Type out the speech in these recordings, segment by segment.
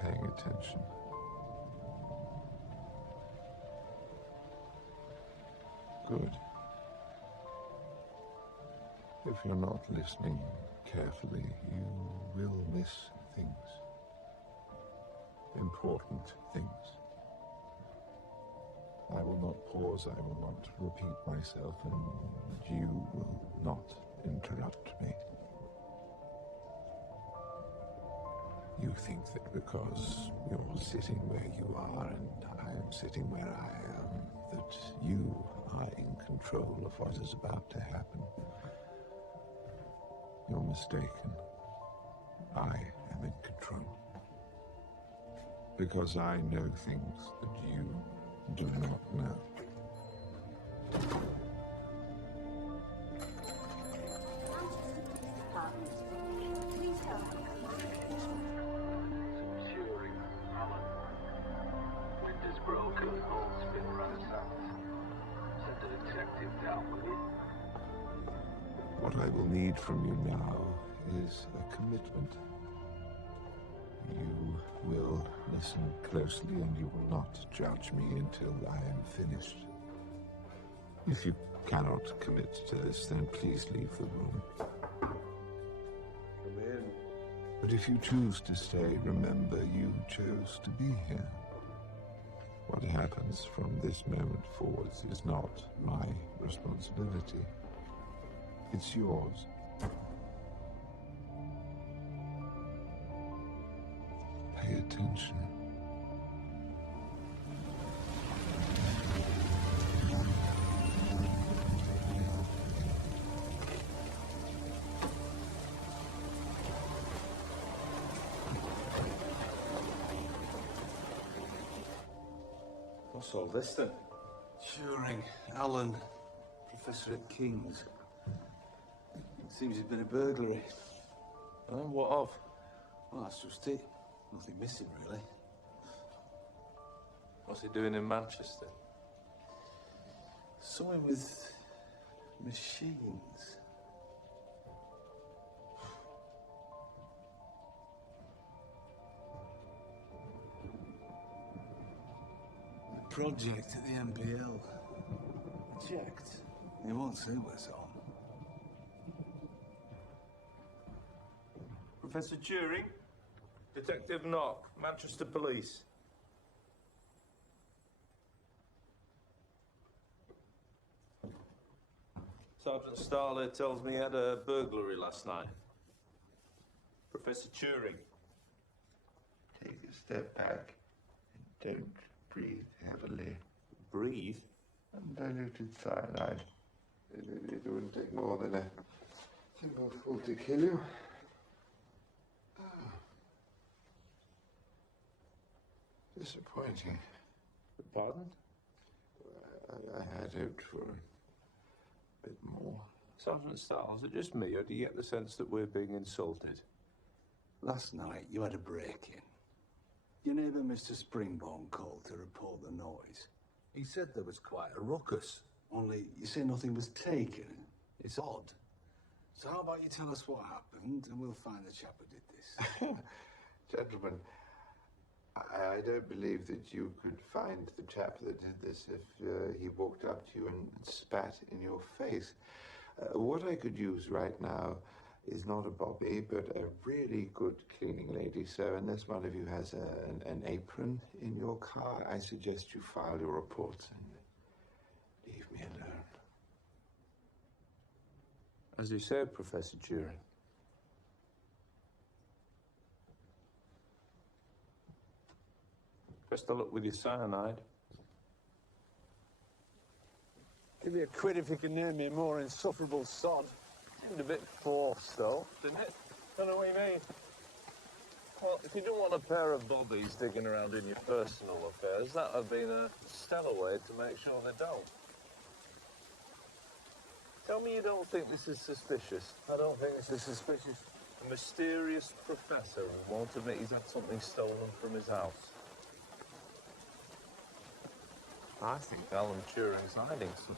paying attention. Good. If you're not listening carefully, you will miss things. Important things. I will not pause, I will not repeat myself, and you will not interrupt me. You think that because you're sitting where you are and I am sitting where I am, that you are in control of what is about to happen. You're mistaken. I am in control. Because I know things that you do not know. What I will need from you now is a commitment. You will listen closely and you will not judge me until I am finished. If you cannot commit to this, then please leave the room. Come in. But if you choose to stay, remember you chose to be here. What happens from this moment forwards is not my responsibility. It's yours. Pay attention. What's all this then? Turing, Alan, Professor at King's. Seems it's been a burglary. And what of? Well, that's just it. Nothing missing, really. What's he doing in Manchester? Something with machines. A project at the MPL. Project? He won't say what's on. Professor Turing? Detective Knock, Manchester Police. Sergeant Starler tells me he had a burglary last night. Professor Turing. Take a step back and don't breathe heavily. Breathe? Undiluted cyanide. It wouldn't take more than a tableful to kill you. Disappointing. Pardon? I had hoped for a bit more. Sergeant Starler, is it just me, or do you get the sense that we're being insulted? Last night, you had a break-in. Your neighbour, Mr. Springborn, called to report the noise. He said there was quite a ruckus, only you say nothing was taken. It's odd. So how about you tell us what happened, and we'll find the chap who did this. Gentlemen, I don't believe that you could find the chap that did this if he walked up to you and spat in your face. What I could use right now is not a bobby, but a really good cleaning lady. So unless one of you has an apron in your car, I suggest you file your reports and leave me alone. As you said, Professor Turing. Best of luck with your cyanide. Give me a quid if you can name me a more insufferable sod. Seemed a bit forced, though, didn't it? Don't know what you mean. Well, if you don't want a pair of bobbies digging around in your personal affairs, that would have been a stellar way to make sure they don't. Tell me you don't think this is suspicious. I don't think this is suspicious. A mysterious professor who won't admit he's had something stolen from his house. I think Alan Turing's hiding something.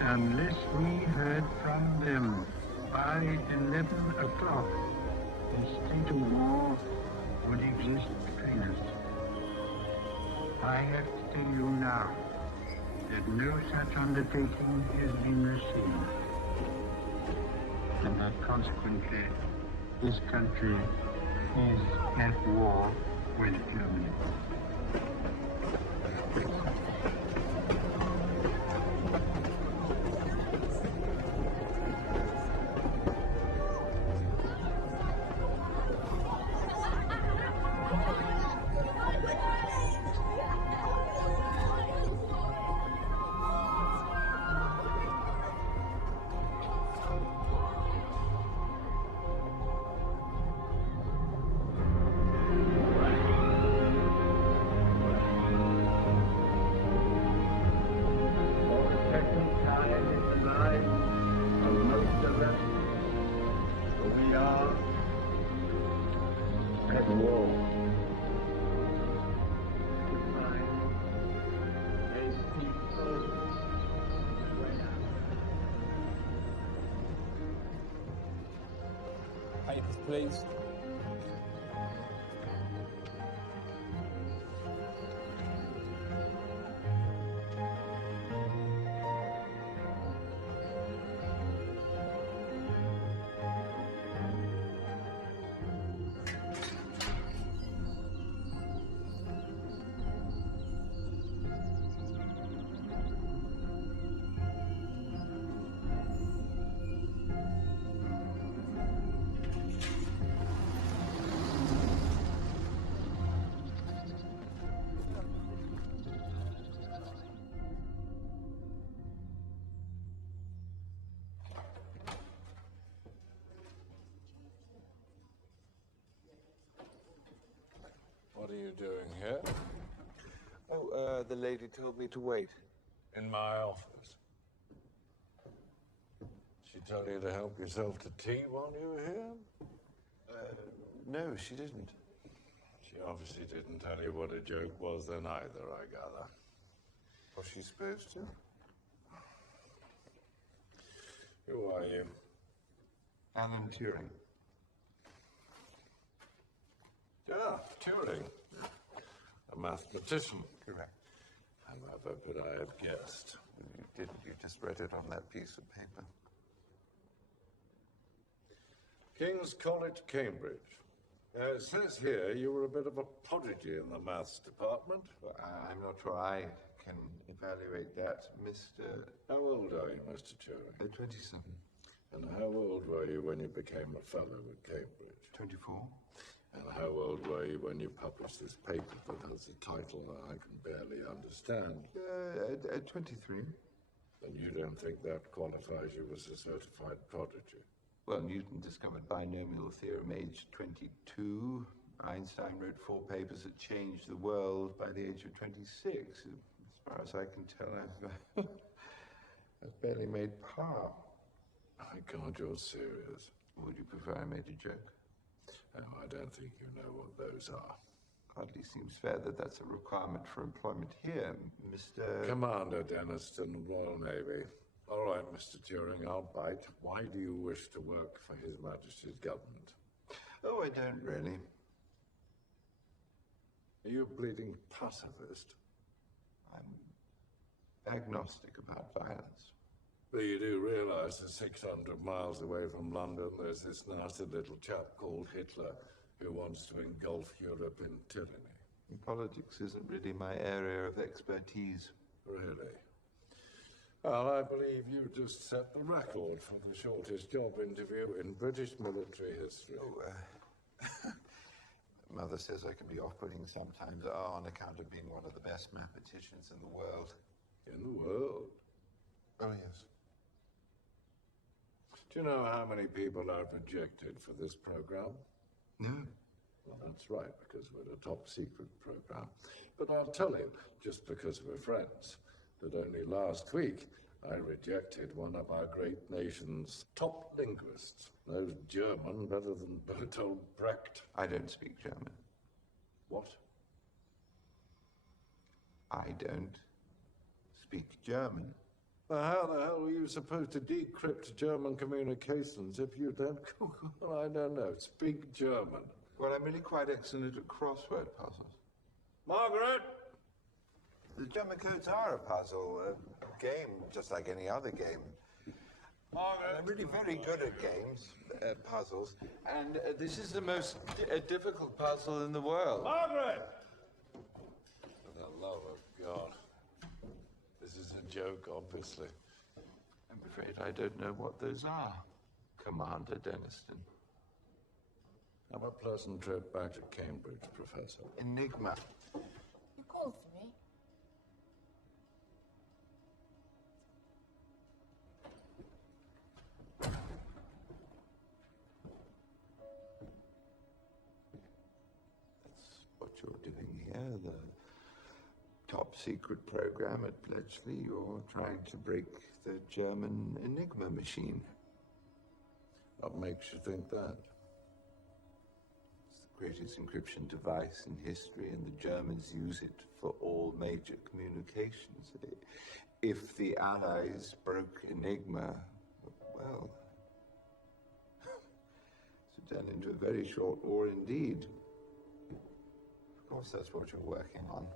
Unless we heard from them by 11 o'clock, a state of war would exist between us. I have to tell you now that no such undertaking has been received, and that consequently this country is at war with Germany. Papers, please. What are you doing here? Oh, the lady told me to wait. In my office. She told you to help yourself to tea while you were here? No, she didn't. She obviously didn't tell you what a joke was then either, I gather. Was she supposed to? Who are you? Alan Turing. Yeah, Turing. A mathematician. Correct. However, could I have guessed? You didn't. You just read it on that piece of paper. King's College, Cambridge. It says here you were a bit of a prodigy in the maths department. Well, I'm not sure I can evaluate that, Mr. How old are you, Mr. Turing? 27. And how old were you when you became a fellow at Cambridge? 24. And how old were you when you published this paper that has a title I can barely understand? 23. And you don't think that qualifies you as a certified prodigy? Well, Newton discovered binomial theorem aged 22. Einstein wrote 4 papers that changed the world by the age of 26. As far as I can tell, I've barely made par. My God, you're serious. Would you prefer I made a joke? No, I don't think you know what those are. Hardly seems fair that that's a requirement for employment here, Mr. Commander Denniston, Royal Navy. All right, Mr. Turing, I'll bite. Why do you wish to work for His Majesty's government? Oh, I don't really. Are you a bleeding pacifist? I'm agnostic about violence. But you do realize that 600 miles away from London, there's this nasty little chap called Hitler who wants to engulf Europe in tyranny. Politics isn't really my area of expertise. Really? Well, I believe you just set the record for the shortest job interview in British military history. Mother says I can be off-putting sometimes on account of being one of the best mathematicians in the world. In the world? Oh, yes. Do you know how many people I've rejected for this program? No. Well, that's right, because we're a top-secret program. But I'll tell you, just because we're friends, that only last week I rejected one of our great nation's top linguists. Knows German better than Bertolt Brecht. I don't speak German. What? I don't speak German. Well, how the hell are you supposed to decrypt German communications if you don't, well, I don't know, speak German? Well, I'm really quite excellent at crossword puzzles. Margaret! The German codes are a puzzle, a game, just like any other game. Margaret! I'm really very good at games, puzzles, and this is the most difficult puzzle in the world. Margaret! For the love of God. This is a joke, obviously. I'm afraid I don't know what those are, Commander Denniston. Have a pleasant trip back to Cambridge, Professor. Enigma. You called for me? That's what you're doing here, the top secret program at Bletchley. You're trying to break the German Enigma machine. What makes you think that? It's the greatest encryption device in history, and the Germans use it for all major communications. If the Allies broke Enigma, well, it's turned into a very short war indeed. Of course, that's what you're working on.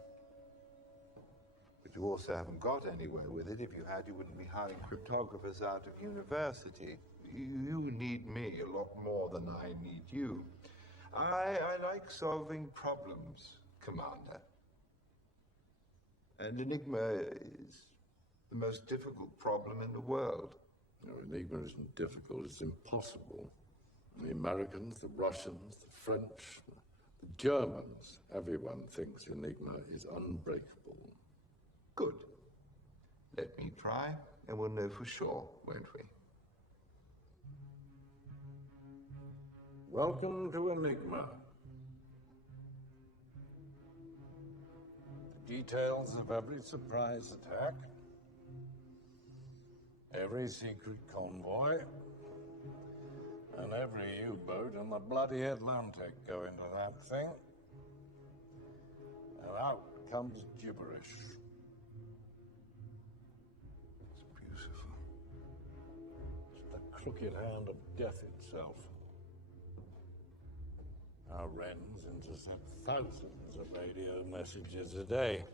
But you also haven't got anywhere with it. If you had, you wouldn't be hiring cryptographers out of university. You need me a lot more than I need you. I like solving problems, Commander. And Enigma is the most difficult problem in the world. No, Enigma isn't difficult, it's impossible. The Americans, the Russians, the French, the Germans, everyone thinks Enigma is unbreakable. Good. Let me try, and we'll know for sure, won't we? Welcome to Enigma. The details of every surprise attack, every secret convoy, and every U-boat in the bloody Atlantic go into that thing. And out comes gibberish. It's beautiful. It's the crooked hand of death itself. Our Wrens intercept thousands of radio messages a day.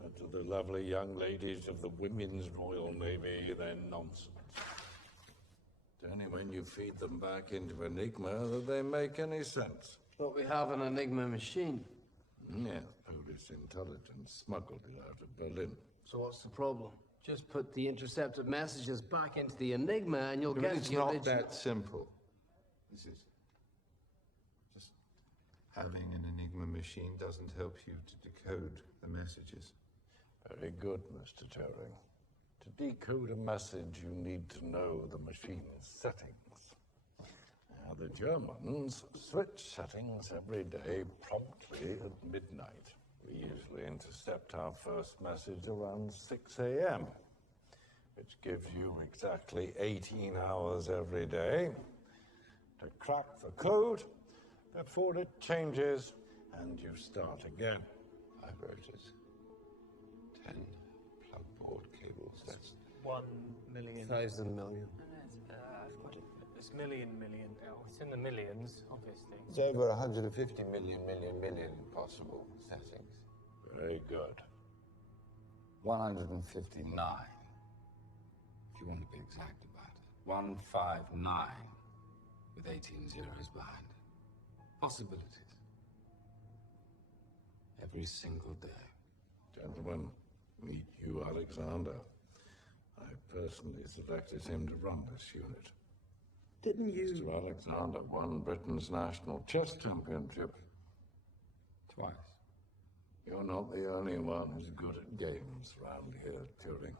But to the lovely young ladies of the Women's Royal Navy, they're nonsense. It's only when you feed them back into Enigma that they make any sense. But we have an Enigma machine. Yeah, Polish intelligence smuggled it out of Berlin. So what's the problem? Just put the intercepted messages back into the Enigma and you'll But get it's the not original. that simple. This is just having an Enigma machine doesn't help you to decode the messages. Very good, Mr. Turing. To decode a message, you need to know the machine's settings. Now, the Germans switch settings every day promptly at midnight. We usually intercept our first message around 6 a.m., which gives you exactly 18 hours every day to crack the code before it changes and you start again. I wrote it. 10 plugboard cables. That's 1 million. 1,000 million. I've got it. It's million. Oh, it's in the millions, obviously. it's over 150 million possible settings. Very good. 159. If you want to be exact about it. 159 with 18 zeros behind it. Possibilities. Every single day. Gentlemen, meet you, Alexander. I personally selected him to run this unit. Didn't you? Mr. Alexander won Britain's national chess championship. Twice. You're not the only one who's good at games around here, Turing.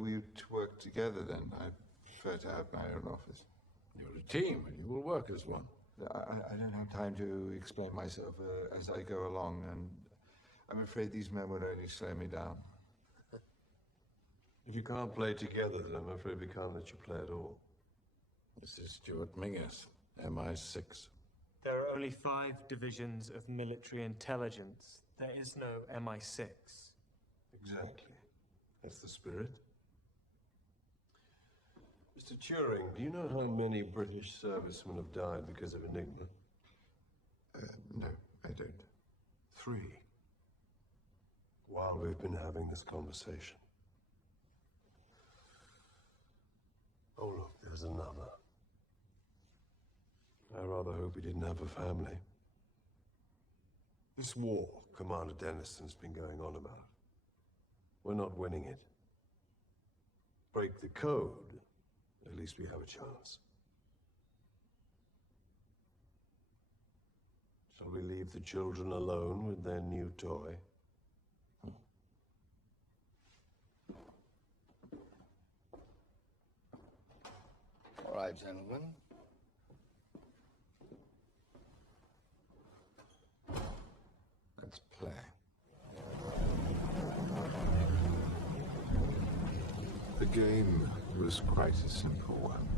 We to work together then. I prefer to have my own office. You're a team, and you will work as one. I don't have time to explain myself as I go along, and I'm afraid these men would only slow me down. If you can't play together, then I'm afraid we can't let you play at all. This is Stuart Mingus, MI6. There are only 5 divisions of military intelligence. There is no MI6. Exactly. That's the spirit. Mr. Turing, do you know how many British servicemen have died because of Enigma? No, I don't. 3. While we've been having this conversation. Oh, look, there's another. I rather hope he didn't have a family. This war Commander Denniston's been going on about. We're not winning it. Break the code, at least we have a chance. Shall we leave the children alone with their new toy? All right, gentlemen. Let's play. The game was quite a simple one.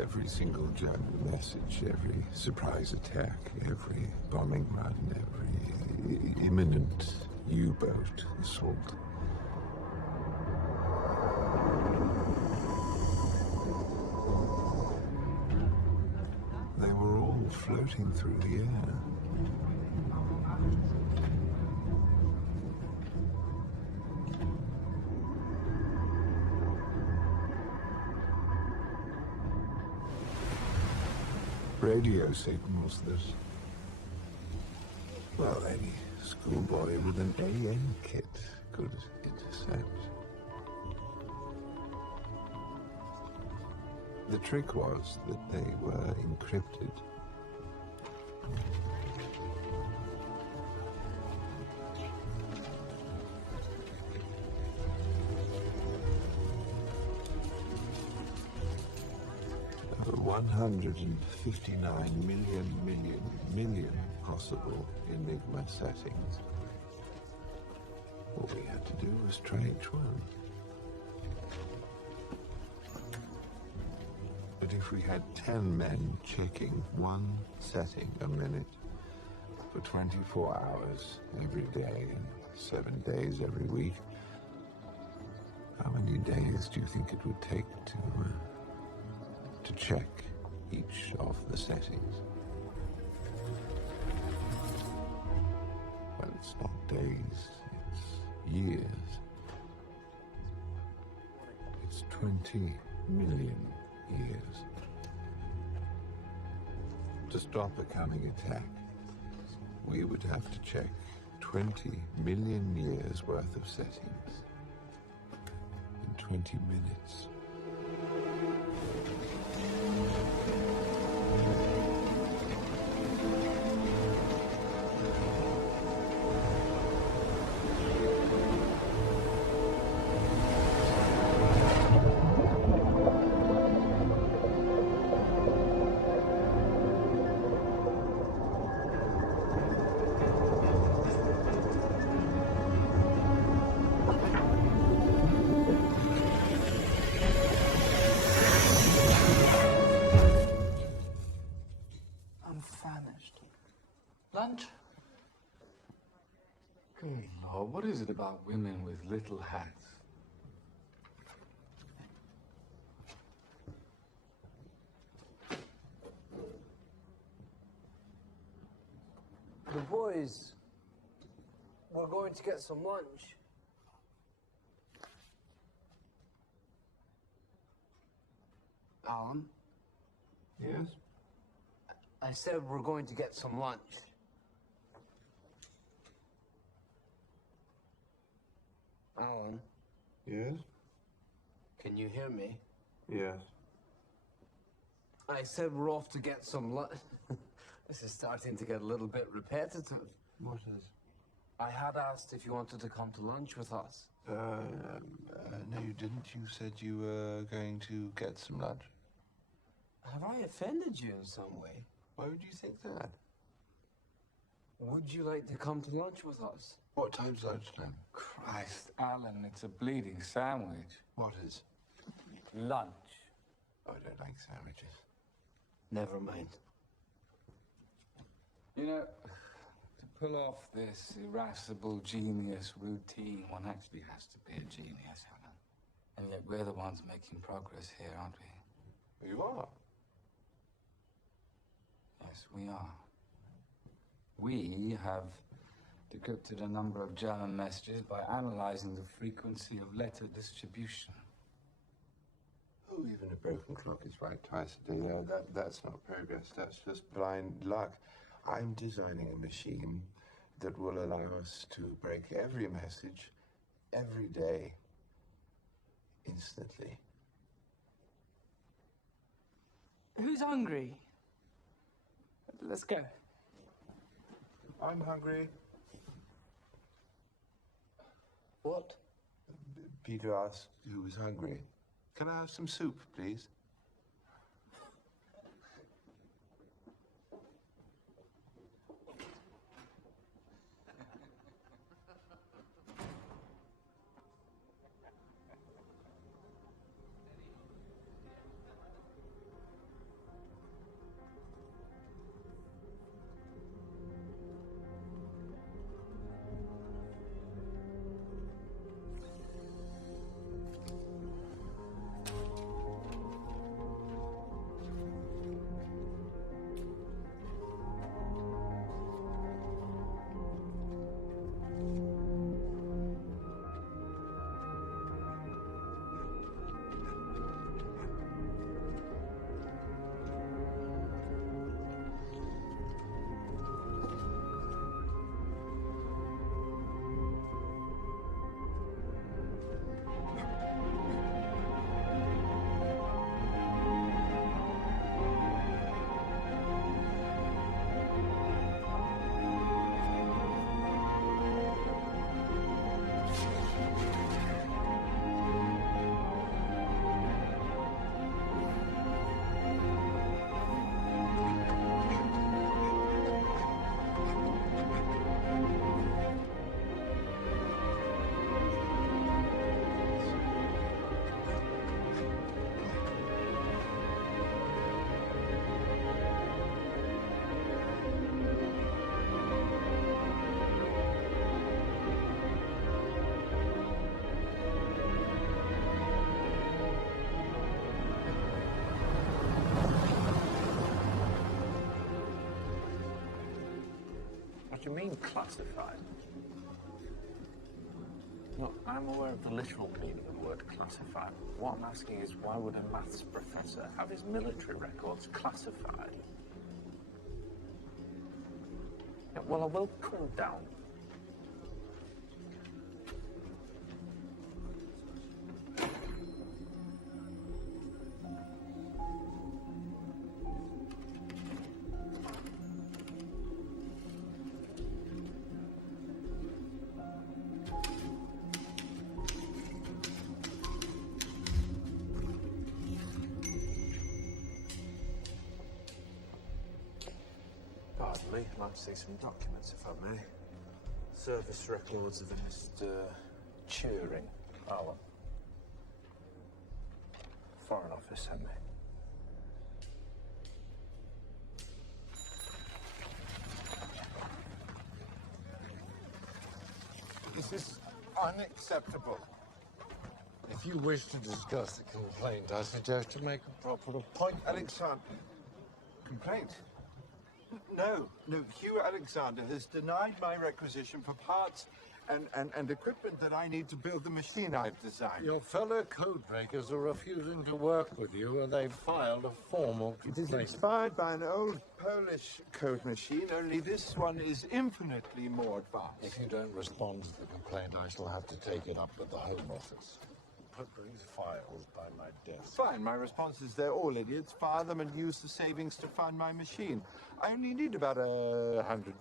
Every single German message, every surprise attack, every bombing run, every imminent U-boat assault. They were all floating through the air. Radio signals that, well, any schoolboy with an AN kit could intercept. The trick was that they were encrypted. There were 159 million possible Enigma settings. All we had to do was try each one. But if we had 10 men checking one setting a minute for 24 hours every day and 7 days every week, how many days do you think it would take to check each of the settings? Well, it's not days, it's years. It's 20 million years. To stop a coming attack, we would have to check 20 million years worth of settings in 20 minutes. Lunch? Good Lord, what is it about women with little hats? The boys were going to get some lunch. Alan, Yes? I said we're going to get some lunch. Alan, Yes? can you hear me? Yes. I said we're off to get some lunch. This is starting to get a little bit repetitive. What is? I had asked if you wanted to come to lunch with us. No, you didn't. You said you were going to get some lunch. Have I offended you in some way? Why would you think that? Would you like to come to lunch with us? What time's lunch now? Christ, Alan, it's a bleeding sandwich. What is? Lunch. I don't like sandwiches. Never mind. You know, to pull off this irascible genius routine, one actually has to be a genius, Alan. And yet we're the ones making progress here, aren't we? You are. Yes, we are. We have decrypted a number of German messages by analyzing the frequency of letter distribution. Oh, even a broken clock is right twice a day. No, that's not progress. That's just blind luck. I'm designing a machine that will allow us to break every message, every day, instantly. Who's hungry? Let's go. I'm hungry. What? Peter asked who was hungry. Can I have some soup, please? What do you mean, classified? No, I'm aware of the literal meaning of the word classified. What I'm asking is, why would a maths professor have his military records classified? Yeah, well, I will cool down. Pardon me, I'd like to see some documents, if I may. Service records of a Mr. Turing, Alan. Foreign Office sent me. This is unacceptable. If you wish to discuss the complaint, I suggest you make a proper appointment. Alexander. Complaint? No, Hugh Alexander has denied my requisition for parts and equipment that I need to build the machine I've designed. Your fellow codebreakers are refusing to work with you, and they've filed a formal It is complaint. inspired by an old Polish code machine, only this one is infinitely more advanced. If you don't respond to the complaint, I shall have to take it up with the Home Office. Put these files by my desk. Fine, my response is they're all idiots. Fire them and use the savings to fund my machine. I only need about £100,000.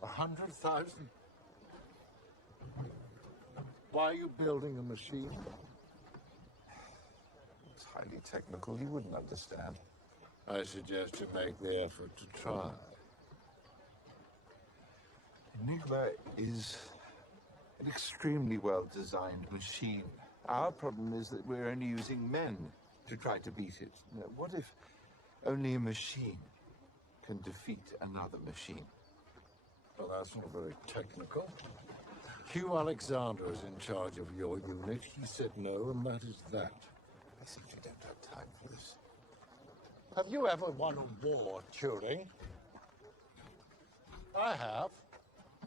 100,000? Why are you building a machine? It's highly technical. You wouldn't understand. I suggest you make the effort to try. Enigma is an extremely well-designed machine. Our problem is that we're only using men to try to beat it. Now, what if only a machine can defeat another machine? Well, that's not very technical. Hugh Alexander is in charge of your unit. He said no, and that is that. I simply don't have time for this. Have you ever won a war, Turing? I have.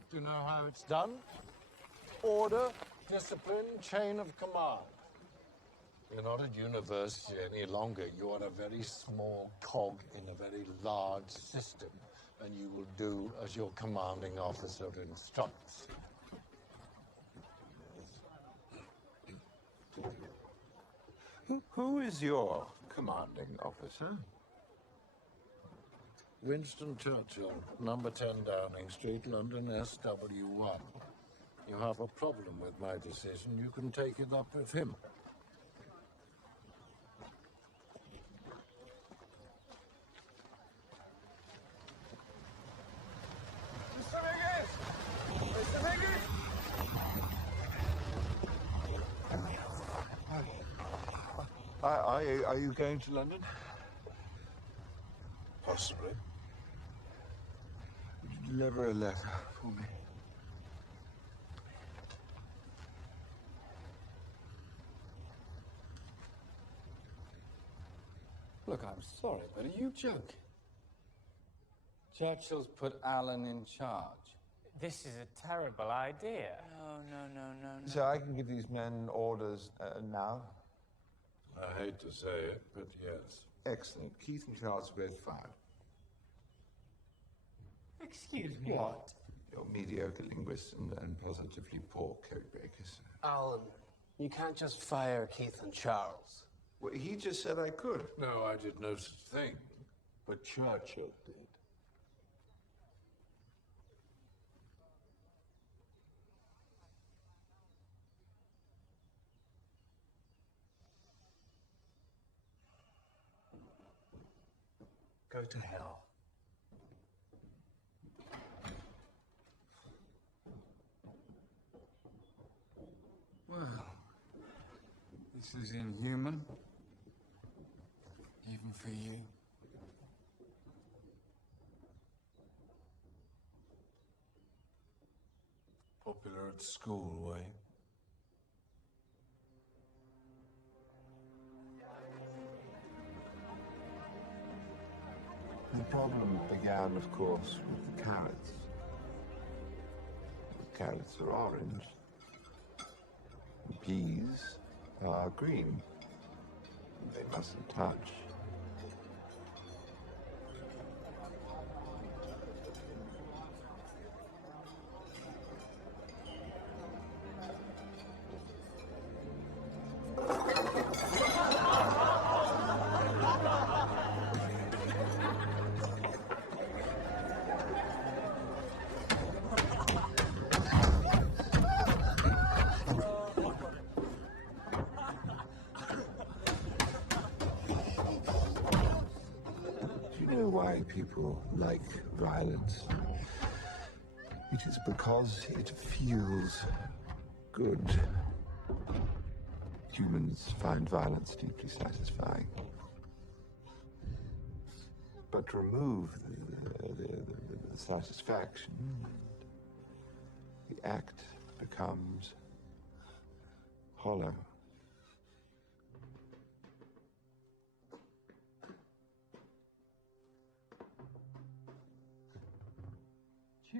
Do you know how it's done? Order, discipline, chain of command. You're not at university any longer. You are a very small cog in a very large system, and you will do as your commanding officer instructs. Who is your commanding officer? Winston Churchill, number 10 Downing Street, London, SW1. You have a problem with my decision, you can take it up with him. Are you going to London? Possibly. Would you deliver a letter for me? Look, I'm sorry, but are you joking? Churchill's put Alan in charge. This is a terrible idea. No. So I can give these men orders now? I hate to say it, but yes. Excellent. Keith and Charles both fired. Excuse me. What? You're mediocre linguists and positively poor code breakers. Alan, you can't just fire Keith and Charles. Well, he just said I could. No, I did no such thing, but Churchill did. Go to hell. Well, this is inhuman. Even for you. Popular at school, Wayne. The problem began, of course, with the carrots. The carrots are orange. The peas are green. They mustn't touch. Why people like violence. It is because it feels good. Humans find violence deeply satisfying. But remove the satisfaction, the act becomes hollow.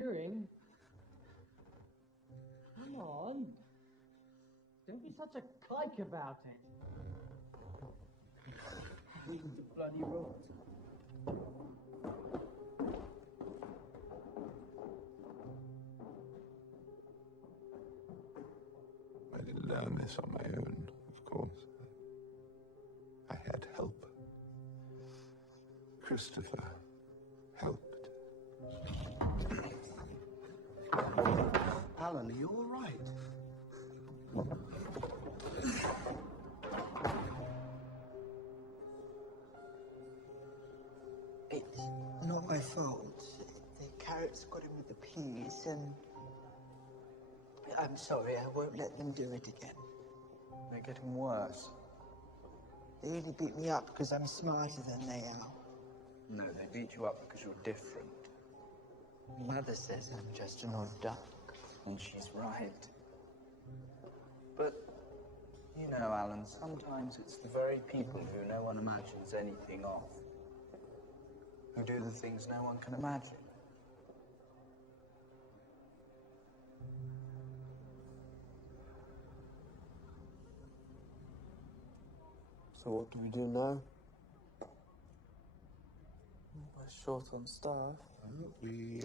Turing? Come on. Don't be such a kike about it. Read the bloody rules. I didn't learn this on my own, of course. I had help. Christopher helped. Alan, are you all right? It's not my fault. The carrots got him with the peas, and I'm sorry, I won't let them do it again. They're getting worse. They only beat me up because I'm smarter than they are. No, they beat you up because you're different. Mother says I'm just an old duck. And she's right. But, you know, Alan, sometimes it's the very people who no one imagines anything of who do the things no one can imagine. So what do we do now? We're short on staff. We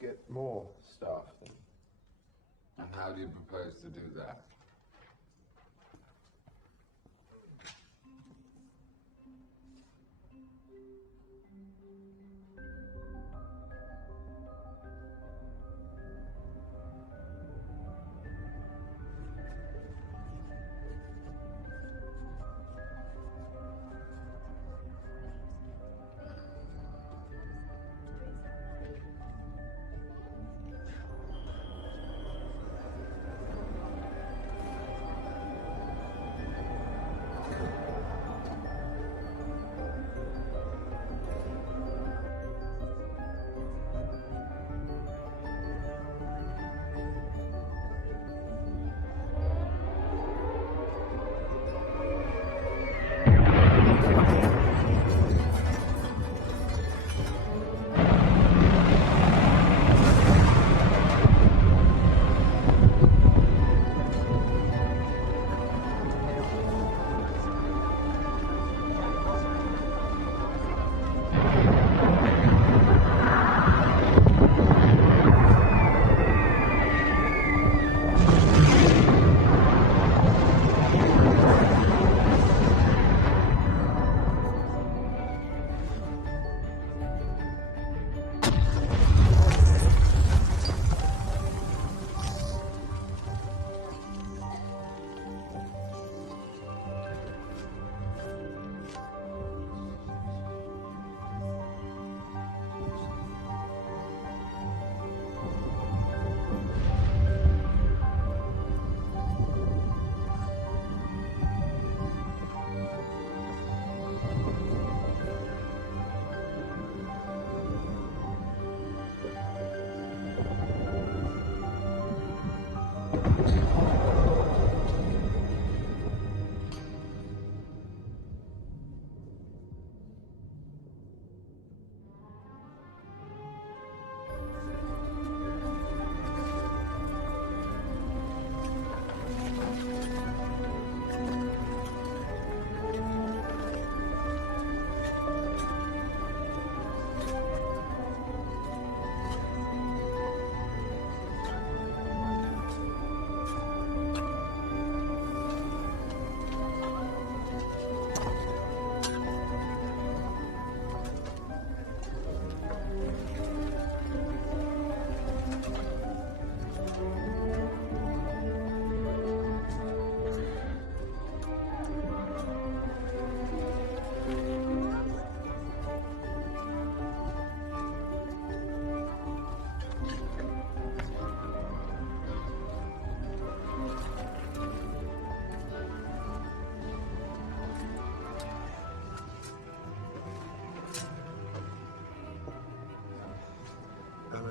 get more staff then. And how do you propose to do that?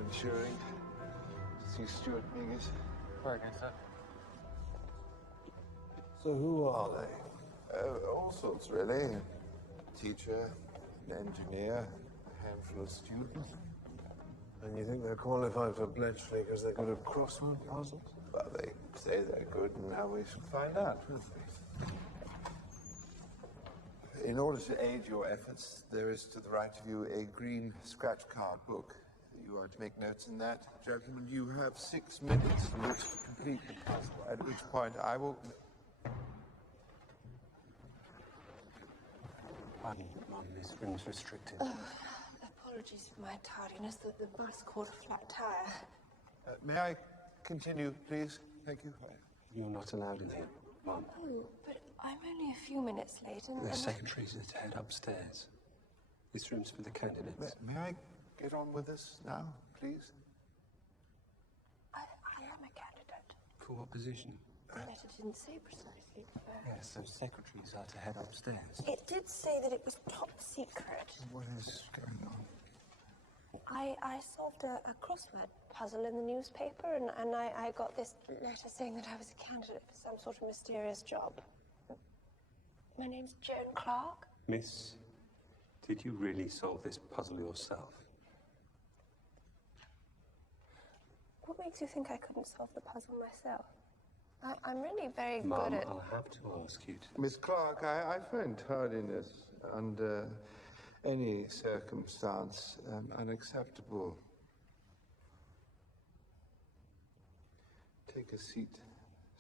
Turing. See Stuart Mingus. Very good, sir. So who are they? All sorts, really. A teacher, an engineer, a handful of students. And you think they're qualified for Bletchley because they're good at crossword puzzles? Well, they say they're good, and now we shall find out. In order to aid your efforts, there is to the right of you a green scratch card book. You are to make notes in that. Gentlemen, you have 6 minutes in which to complete the puzzle, at which point I will... Pardon, Mum, this room's restricted. Apologies for my tardiness. The bus caught a flat tire. May I continue, please? Thank you. You're not allowed in here, Mum. Oh, but I'm only a few minutes late and... The secretaries are to head upstairs. This room's for the candidates. May I get on with this now, please? I am a candidate. For what position? The letter didn't say precisely. Yes, so secretaries are to head upstairs. It did say that it was top secret. What is going on? I solved a crossword puzzle in the newspaper, and I got this letter saying that I was a candidate for some sort of mysterious job. My name's Joan Clark. Miss, did you really solve this puzzle yourself? What makes you think I couldn't solve the puzzle myself? I'm really very Mum, good at... I'll have to ask you to... Miss Clark, I find tardiness under any circumstance unacceptable. Take a seat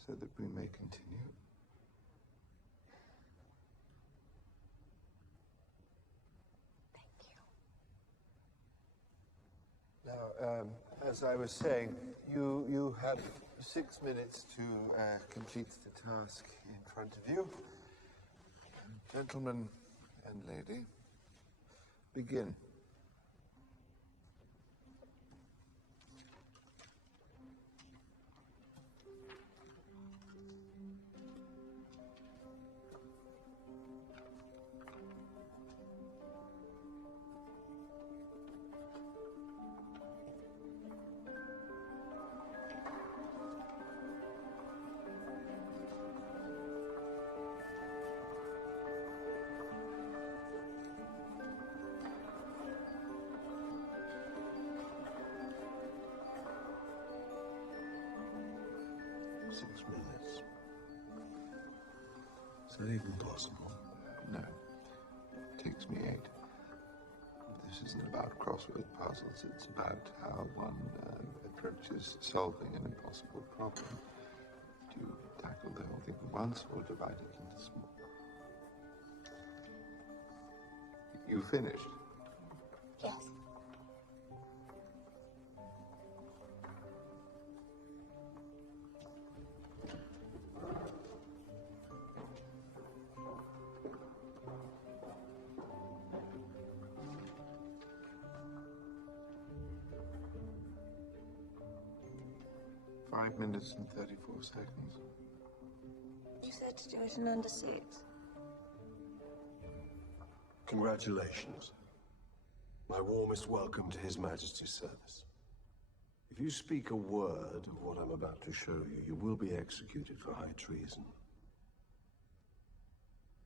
so that we may continue. Now, as I was saying, you have 6 minutes to complete the task in front of you. Gentleman and lady, begin. Is that even possible? No. It takes me 8. This isn't about crossword puzzles. It's about how one approaches solving an impossible problem. Do you tackle the whole thing at once or divide it into small? You finished? Yes. Five minutes and 34 seconds. You said to do it in under 6. Congratulations. My warmest welcome to His Majesty's service. If you speak a word of what I'm about to show you, you will be executed for high treason.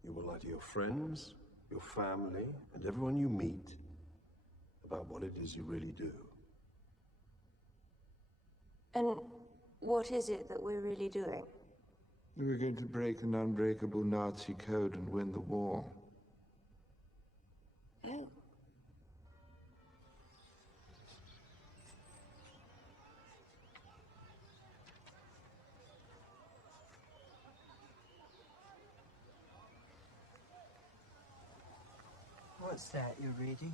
You will lie to your friends, your family, and everyone you meet about what it is you really do. And what is it that we're really doing? We're going to break an unbreakable Nazi code and win the war. Oh. What's that you're reading?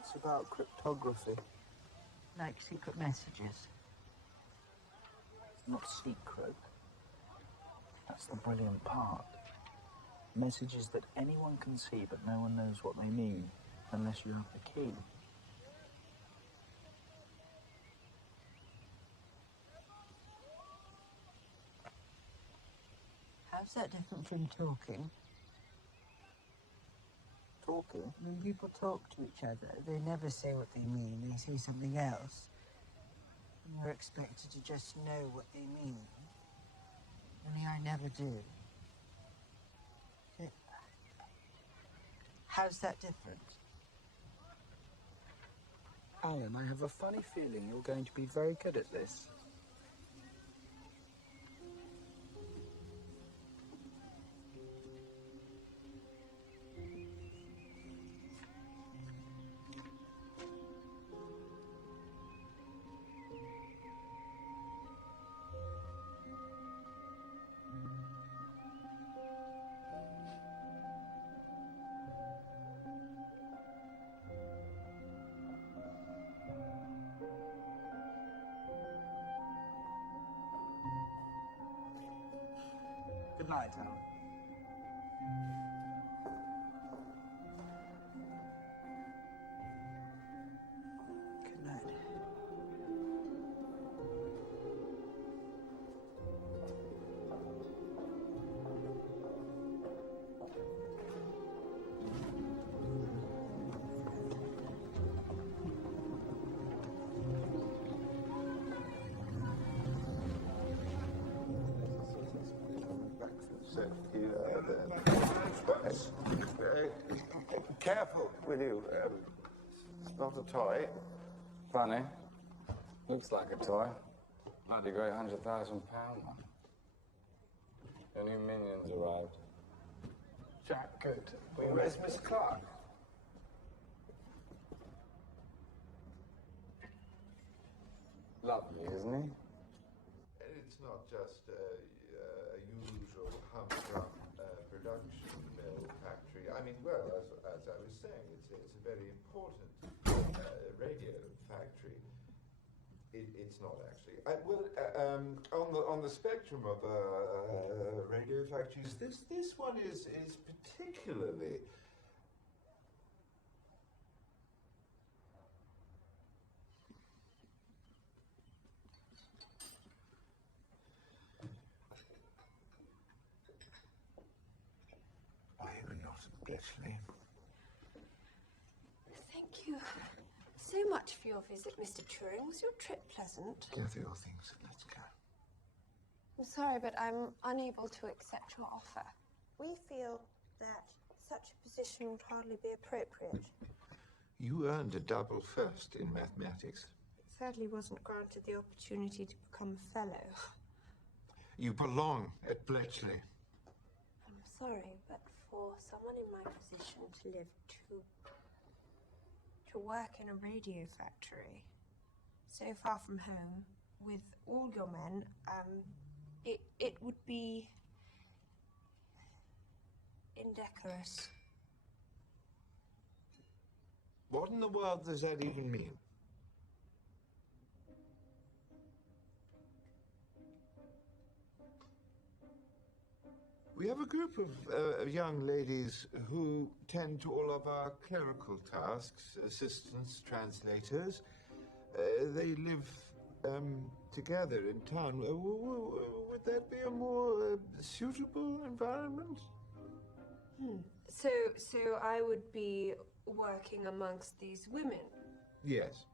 It's about cryptography. Like secret messages? Not secret. That's the brilliant part. Messages that anyone can see, but no one knows what they mean, unless you have the key. How's that different from talking? Talking? When people talk to each other, they never say what they mean, they say something else. And you're expected to just know what they mean. Only I never do. How's that different? Alan, I have a funny feeling you're going to be very good at this. Good night, Alan. Good night. Careful, will you? It's not a toy. Funny. Looks like a toy. Bloody great £100,000 one. The new minions arrived. Jack, good. Where's Miss Clark? Lovely, isn't he? It's not just a usual humdrum production mill factory. I mean, well, as I was saying, it's a very important radio factory. It's not actually. On the spectrum of radio factories, this one is particularly. Are you not Bletchley? Thank you so much for your visit, Mr. Turing. Was your trip pleasant? Gather your things and let's go. I'm sorry, but I'm unable to accept your offer. We feel that such a position would hardly be appropriate. You earned a double first in mathematics. Sadly, wasn't granted the opportunity to become a fellow. You belong at Bletchley. I'm sorry, but for someone in my position to live to work in a radio factory, so far from home, with all your men, it would be indecorous. What in the world does that even mean? We have a group of young ladies who tend to all of our clerical tasks, assistants, translators. They live together in town. Would that be a more suitable environment? So I would be working amongst these women? Yes.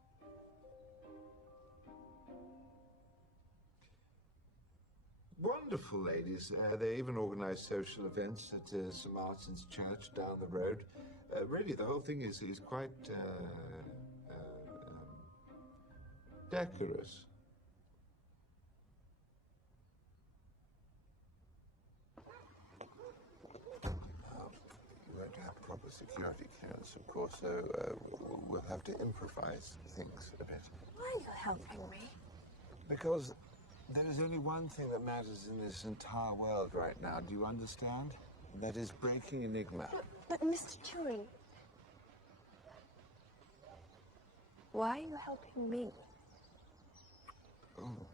Wonderful ladies. They even organize social events at St. Martin's Church down the road. Really, the whole thing is quite decorous. You won't have proper security clearance, of course, so we'll have to improvise things a bit. Why are you helping me? Because there is only one thing that matters in this entire world right now. Do you understand? And that is breaking Enigma. But Mr. Turing, why are you helping me? Oh.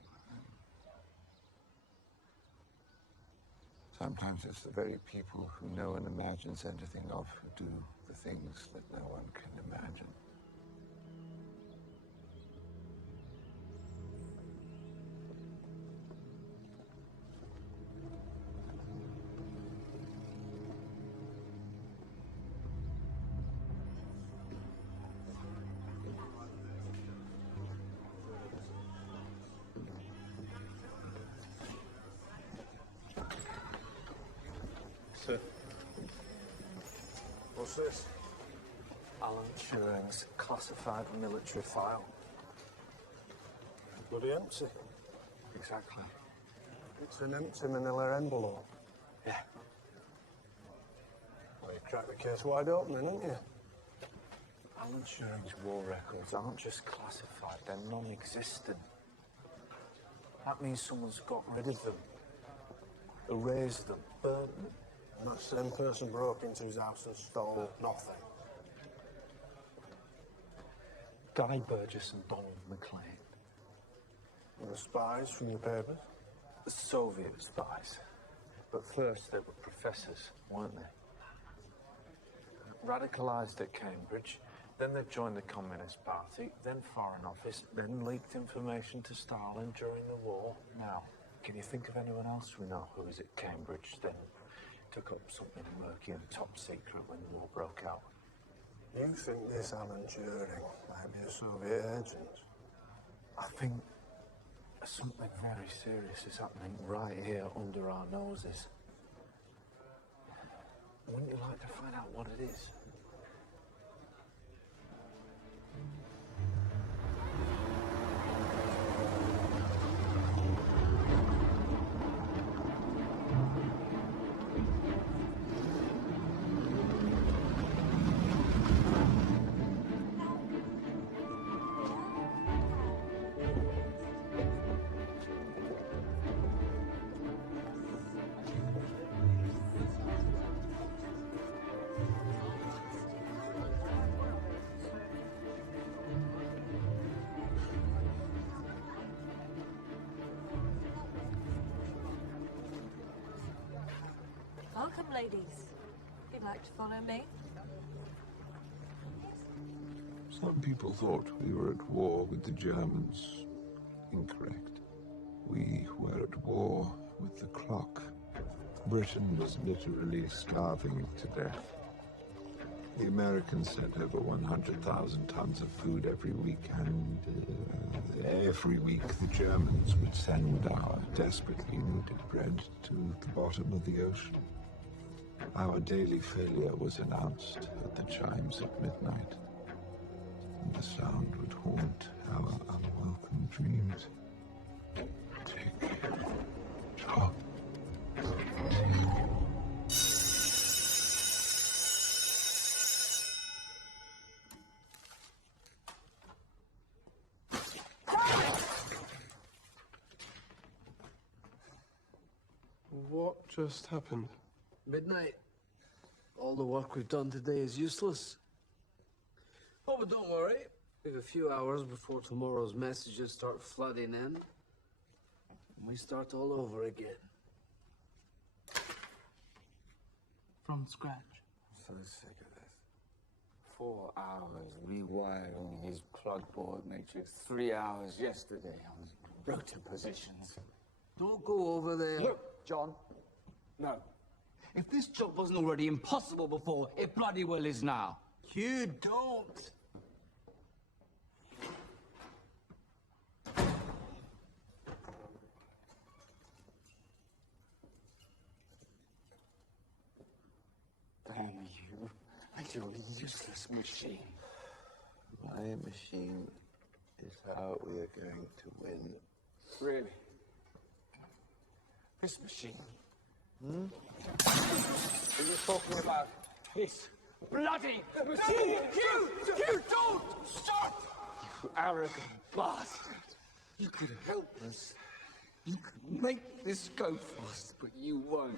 Sometimes it's the very people who no one imagines anything of who do the things that no one can imagine. What's this? Alan Turing's classified military file. Bloody empty. Exactly. It's an empty manila envelope. Yeah. Well, you cracked the case wide open, then, haven't you? Alan Turing's war records aren't just classified, they're non-existent. That means someone's got rid of them, erased them, burnt them. And that same person broke into his house and stole nothing. Guy Burgess and Donald McLean. And the spies from the papers? The Soviet spies. But first they were professors, weren't they? Radicalised at Cambridge, then they joined the Communist Party, then Foreign Office, then leaked information to Stalin during the war. Now, can you think of anyone else we know who was at Cambridge, then took up something murky and top secret when the war broke out? You think this Alan Turing might be a Soviet agent? I think something very serious is happening right here under our noses. Wouldn't you like to find out what it is? Welcome, ladies. You'd like to follow me? Some people thought we were at war with the Germans. Incorrect. We were at war with the clock. Britain was literally starving to death. The Americans sent over 100,000 tons of food every week, and every week the Germans would send our desperately needed bread to the bottom of the ocean. Our daily failure was announced at the chimes of midnight, and the sound would haunt our unwelcome dreams. Tick, tock, What just happened? Midnight. All the work we've done today is useless. Oh, but don't worry. We have a few hours before tomorrow's messages start flooding in. And we start all over again. From scratch. I'm so sick of this. 4 hours rewiring his plug board matrix. 3 hours yesterday on rotor positions. Don't go over there. Look, John. No. If this job wasn't already impossible before, it bloody well is now. You don't. Damn you and your useless machine. My machine is how we are going to win. Really? This machine? What are you talking about? This bloody machine! You don't stop! You arrogant bastard! You could help us. You could make this go fast, but you won't.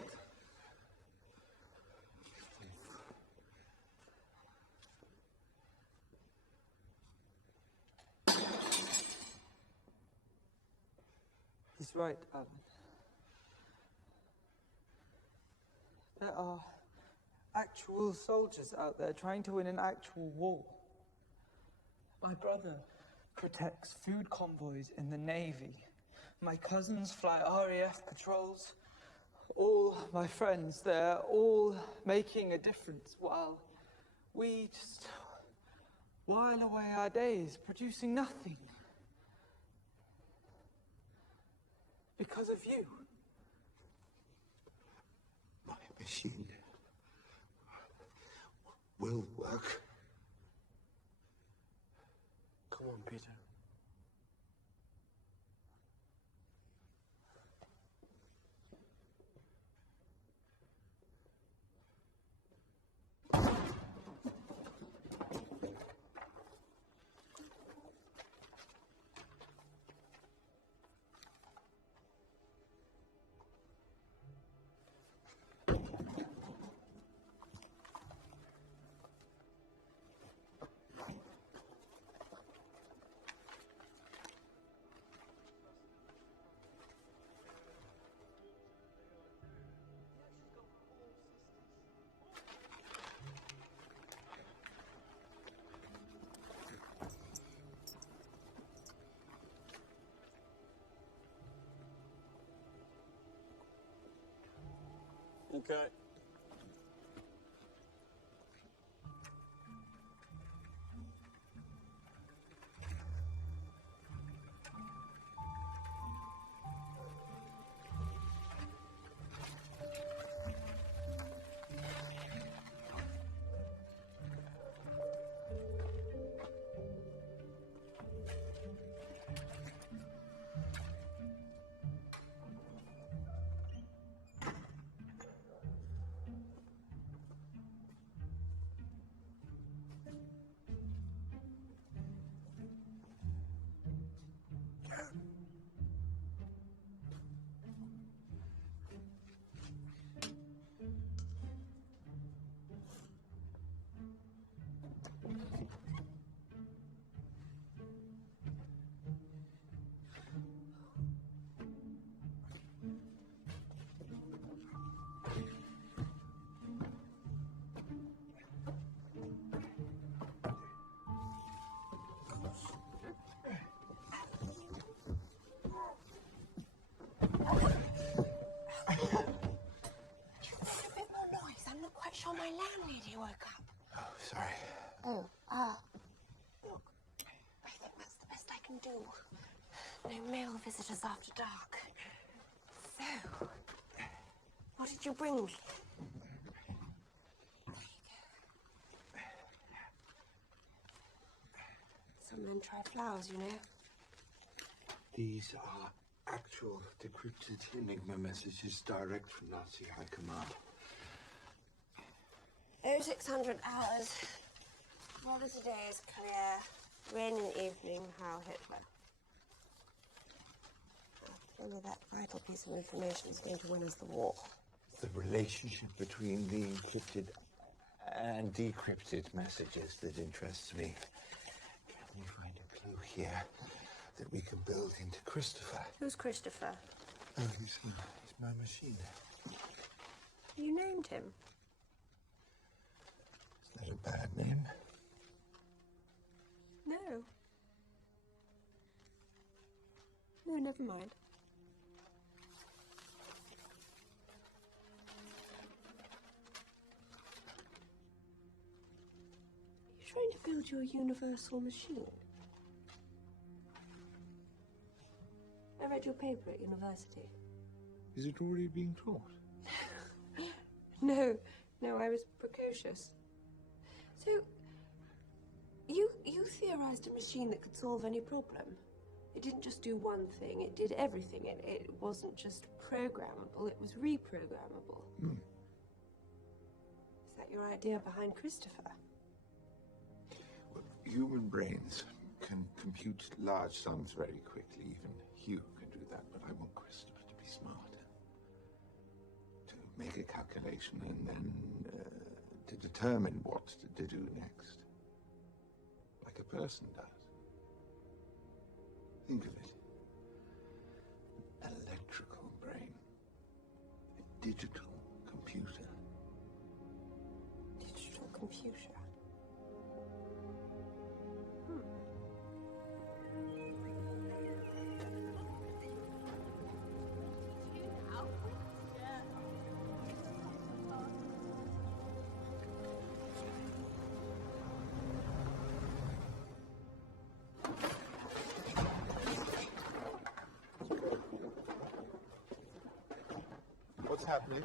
He's right, Alan. There are actual soldiers out there trying to win an actual war. My brother protects food convoys in the Navy. My cousins fly RAF patrols. All my friends, they're all making a difference while we just while away our days producing nothing. Because of you. My machine will work. on, Peter. Okay. Sure my landlady woke up. Oh, sorry. Oh, look, I think that's the best I can do. No male visitors after dark. So, what did you bring me? Some men try flowers, you know. These are actual decrypted Enigma messages direct from Nazi High Command. 0600 hours. Water today is clear. Rain in the evening. Heil Hitler. Only that vital piece of information is going to win us the war. The relationship between the encrypted and decrypted messages that interests me. Can we find a clue here that we can build into Christopher? Who's Christopher? Oh, he's my machine. You named him. Is that a bad name? No. No, never mind. You're trying to build your universal machine. I read your paper at university. Is it already being taught? No, I was precocious. So, you theorized a machine that could solve any problem. It didn't just do one thing, it did everything. It wasn't just programmable, it was reprogrammable. Hmm. Is that your idea behind Christopher? Well, human brains can compute large sums very quickly. Even Hugh can do that, but I want Christopher to be smart. To make a calculation and then to determine what to do next. Like a person does. Think of it. An electrical brain. A digital computer. Digital computer. What's happening?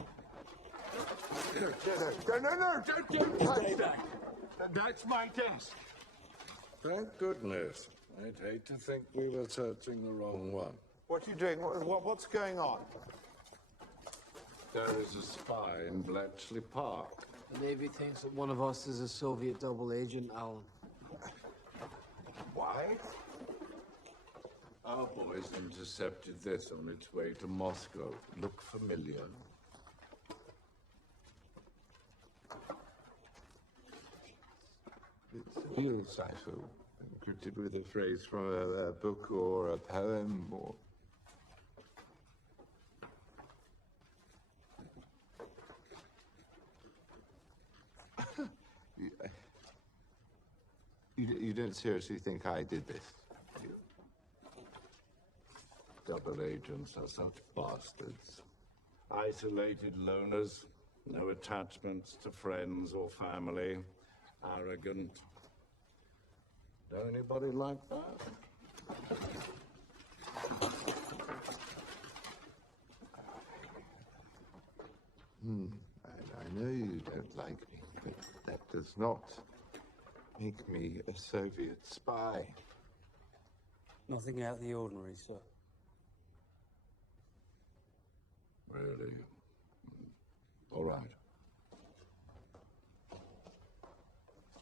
No, don't touch that. That's my desk. Thank goodness. I'd hate to think we were searching the wrong one. What are you doing? What's going on? There is a spy in Bletchley Park. The Navy thinks that one of us is a Soviet double agent, Alan. Why? Our boys intercepted this on its way to Moscow. Look familiar? It's a real cipher, encrypted with a phrase from a book or a poem or... You don't seriously think I did this? Double agents are such bastards. Isolated loners, no attachments to friends or family, arrogant. Know anybody like that? I know you don't like me, but that does not make me a Soviet spy. Nothing out of the ordinary, sir. Really? All right.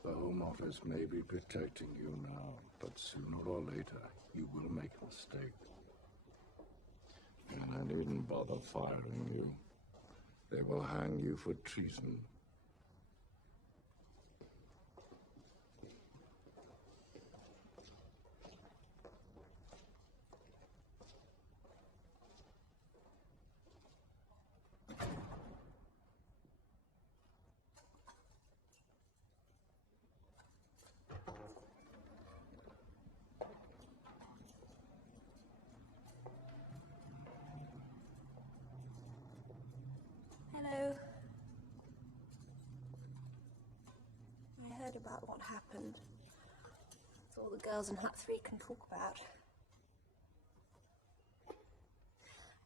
The Home Office may be protecting you now, but sooner or later, you will make a mistake. And I needn't bother firing you. They will hang you for treason. Hello. I heard about what happened. It's all the girls in Hut 3 can talk about.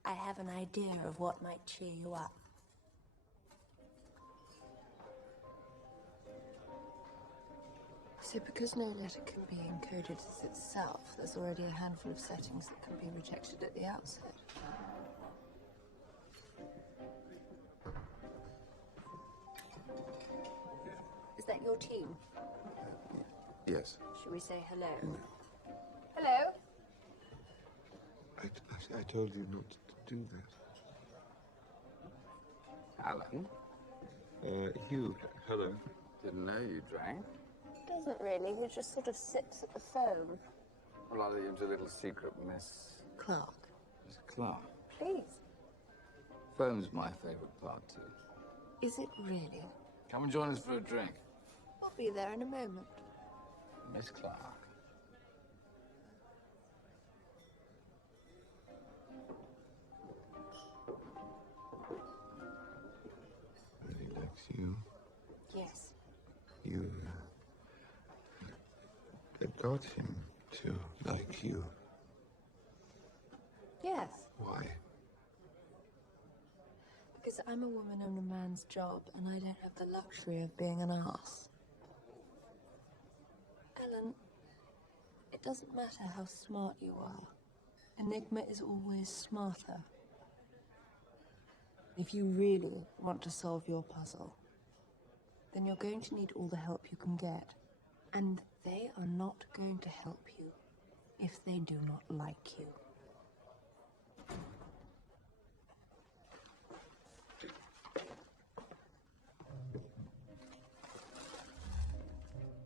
I have an idea of what might cheer you up. So because no letter can be encoded as itself, there's already a handful of settings that can be rejected at the outset. Is that your team? Yes. Should we say hello? Hello? I told you not to do that. Alan? Hugh, hello. Didn't know you drank. Doesn't really. He just sort of sits at the phone. Well, I'll leave you to a little secret, Miss Clark. Miss Clark. Please. Phone's my favourite part, too. Is it really? Come and join us for a drink. We'll be there in a moment. Miss Clark. Really likes you. Yes. You got him to like you. Yes. Why? Because I'm a woman in a man's job, and I don't have the luxury of being an ass. Alan, it doesn't matter how smart you are. Enigma is always smarter. If you really want to solve your puzzle, then you're going to need all the help you can get. And they are not going to help you if they do not like you.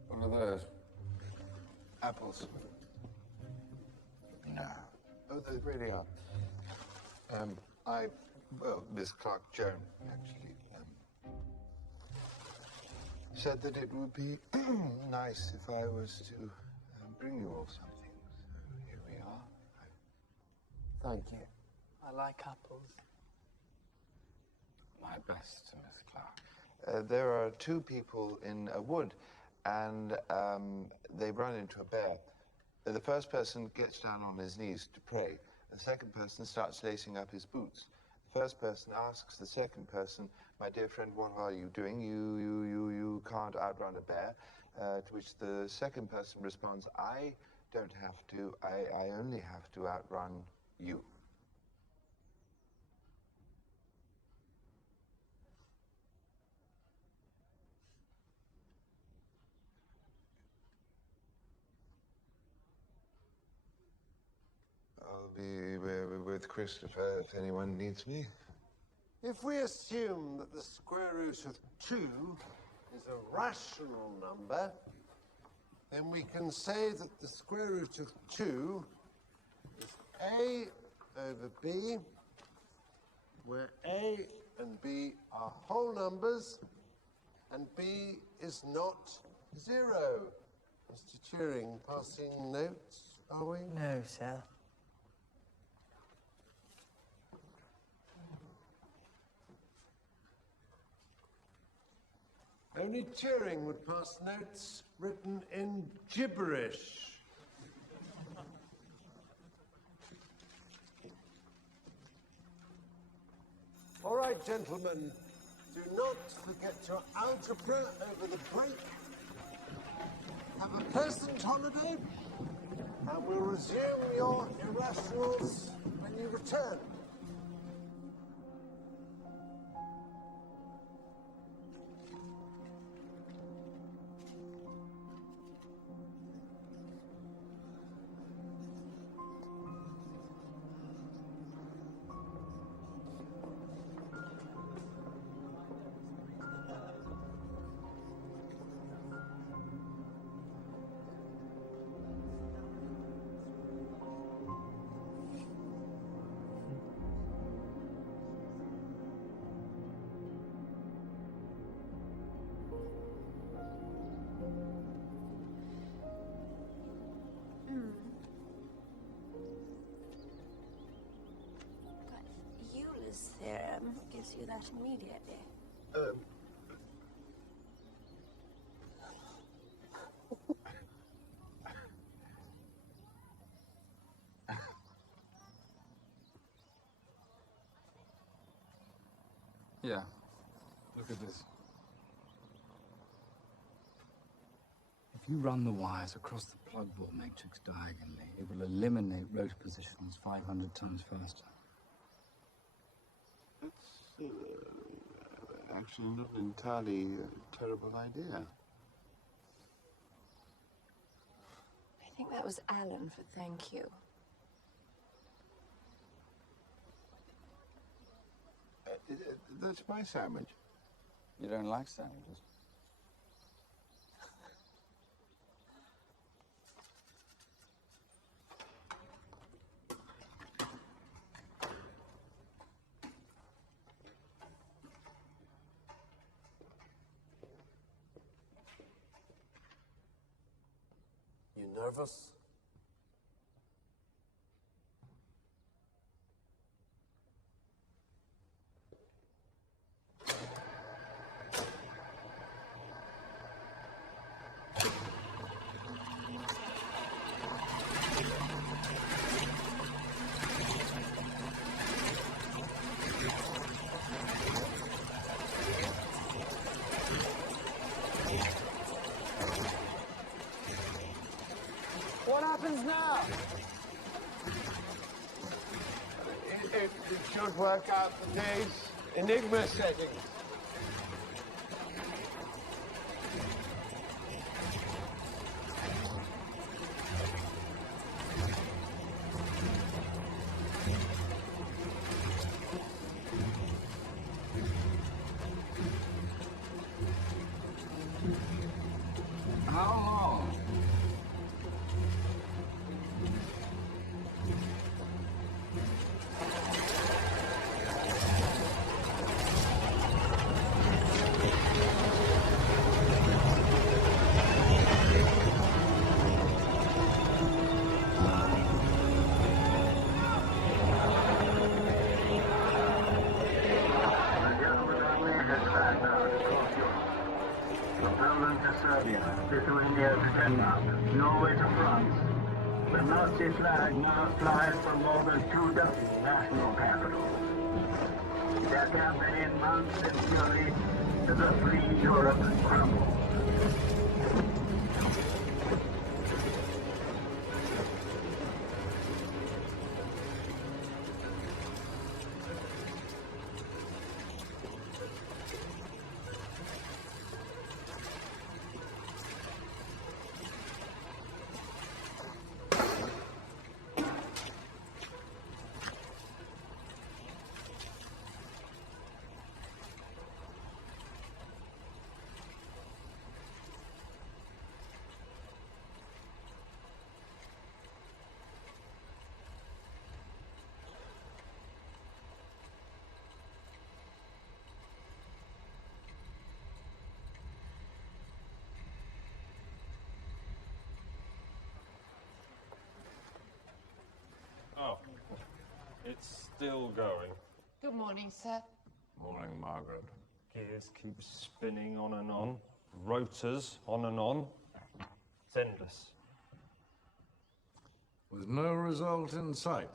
What are those? Apples. No. Oh, they really are. Well, Miss Clark Joan, actually, said that it would be nice if I was to bring you all something. So here we are. Thank you. I like apples. My best to Miss Clark. There are two people in a wood, and they run into a bear. The first person gets down on his knees to pray. The second person starts lacing up his boots. The first person asks the second person, "My dear friend, what are you doing? You can't outrun a bear." To which the second person responds, "I don't have to. I only have to outrun you. I'll be with Christopher if anyone needs me. If we assume that the square root of 2 is a rational number, then we can say that the square root of 2 is A over B, where A and B are whole numbers, and B is not 0. Mr. Turing, passing notes, are we? No, sir. Only Turing would pass notes written in gibberish. All right, gentlemen, do not forget your algebra over the break. Have a pleasant holiday, and we'll resume your irrationals when you return. But Euler's theorem gives you that immediately. Yeah. Look at this. If you run the wires across the plug bore matrix diagonally, it will eliminate rotor positions 500 times faster. That's actually not an entirely terrible idea. I think that was Alan for thank you. That's my sandwich. You don't like sandwiches? You nervous? What happens now? It should work out for days. Enigma settings. How long? Lithuania to Denmark, Norway to France. The Nazi flag now flies from more than 2 dozen national capitals. Their campaign mounts in fury as a free Europe crumbles. still going. Good morning, sir. Morning, Margaret. Gears keep spinning on and on. Rotors on and on. It's endless. With no result in sight.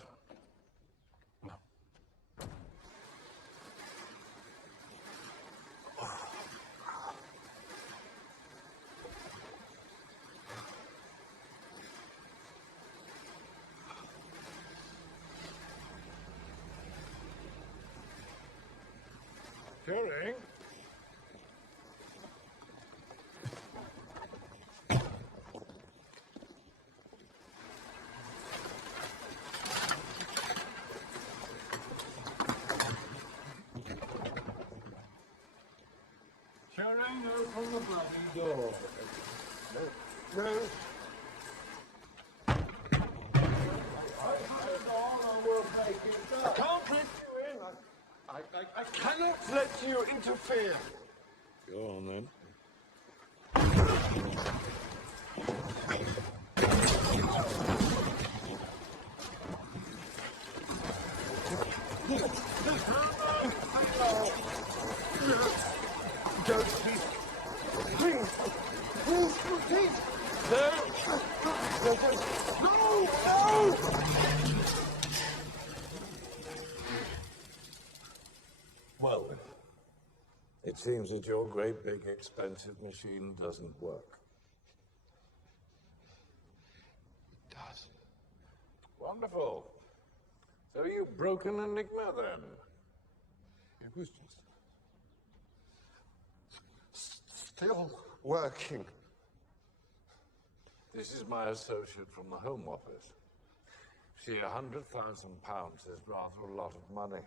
Turing? Turing, open the bloody door. No. I can't let you in. I cannot let you interfere. Go on, then. Don't please. Please. Please, please. No. No. Well, it seems that your great big expensive machine doesn't work. It does. Wonderful. So you broke an enigma then? It was just still working. This is my associate from the Home Office. See, £100,000 is rather a lot of money.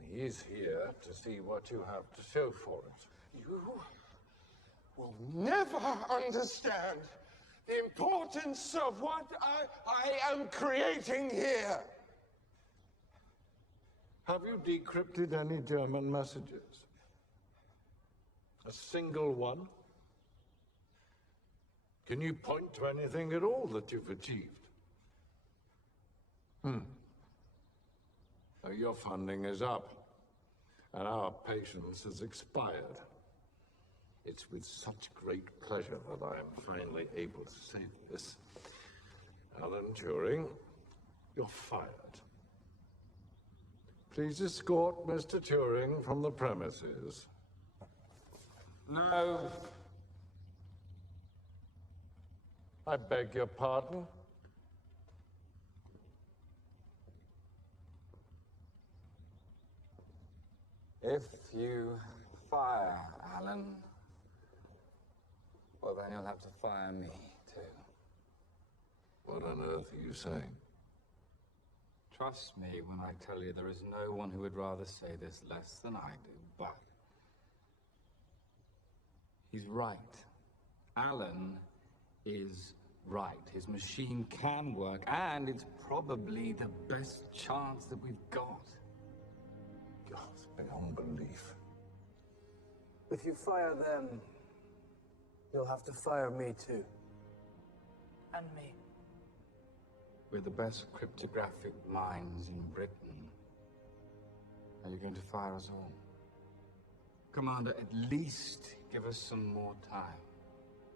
And he's here to see what you have to show for it. You will never understand the importance of what I am creating here. Have you decrypted any German messages? A single one? Can you point to anything at all that you've achieved? So your funding is up, and our patience has expired. It's with such great pleasure that I am finally able to say this. Alan Turing, you're fired. Please escort Mr. Turing from the premises. No. I beg your pardon? If you fire Alan, well, then you'll have to fire me, too. What on earth are you saying? Trust me when I tell you there is no one who would rather say this less than I do, but he's right. Alan is right. His machine can work, and it's probably the best chance that we've got. Beyond belief. If you fire them, you'll have to fire me too. And me. We're the best cryptographic minds in Britain. Are you going to fire us all? Commander, at least give us some more time.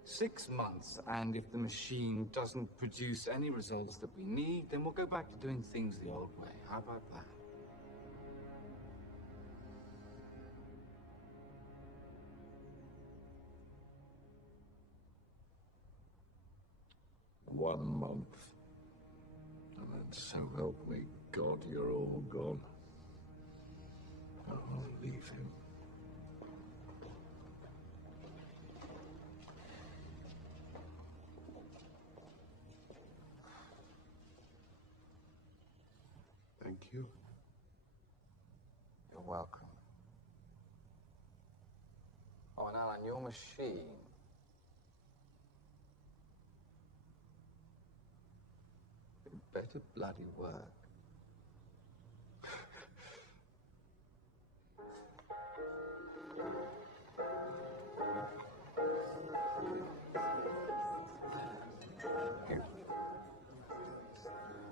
6 months, and if the machine doesn't produce any results that we need, then we'll go back to doing things the old way. How about that? One month. And then so help me God, you're all gone. I'll leave him. Thank you. You're welcome. Oh, and Alan, your machine. It better bloody work.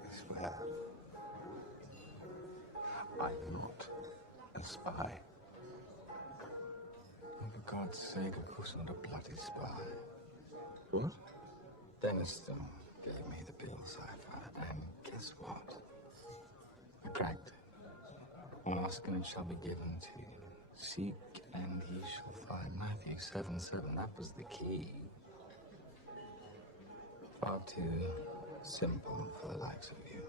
I swear. I'm not a spy. Oh, for God's sake, of course not a bloody spy. What? Deniston gave me the bills I've had, and guess what? I cracked it. All asking shall be given to you. Seek and ye shall find. Matthew 7:7, that was the key. Far too simple for the likes of you.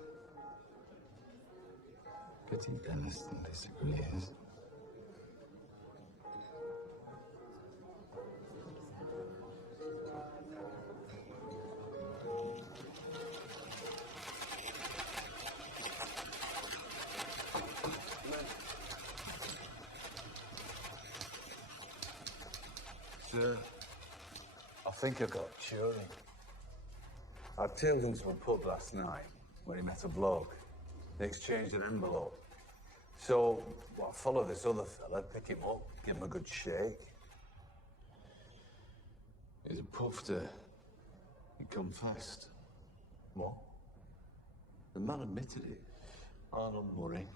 Pity Deniston disagrees. Sir, I think I got Turing. I tailed him to a pub last night when he met a bloke. They exchanged an envelope. So, I follow this other fella, pick him up, give him a good shake. He's a pufter. He confessed. What? The man admitted it. Arnold Murray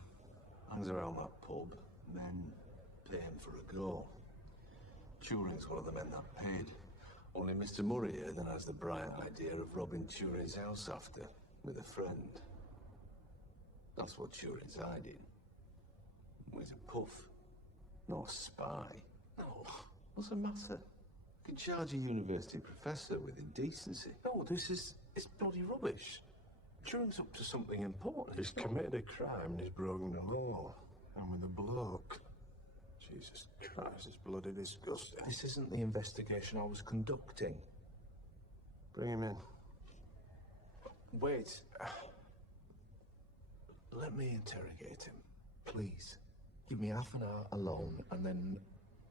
hangs around that pub. Men pay him for a go. Turing's one of the men that paid. Only Mr. Murray here then has the bright idea of robbing Turing's house after, with a friend. That's what Turing's hiding. He's a puff, not a spy. No, what's the matter? You can charge a university professor with indecency. No, it's bloody rubbish. Turing's up to something important. He's committed a crime and he's broken the law. And with a bloke. Jesus Christ, it's bloody disgusting. This isn't the investigation I was conducting. Bring him in. Wait. Let me interrogate him, please. Give me half an hour alone, and then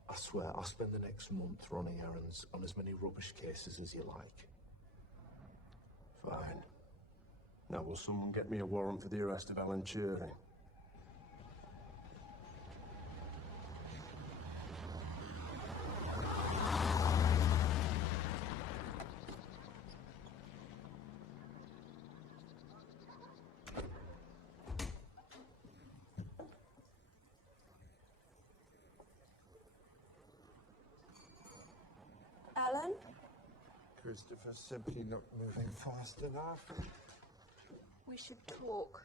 I swear I'll spend the next month running errands on as many rubbish cases as you like. Fine. Now, will someone get me a warrant for the arrest of Alan Turing? Alan? Christopher's simply not moving fast enough. We should talk.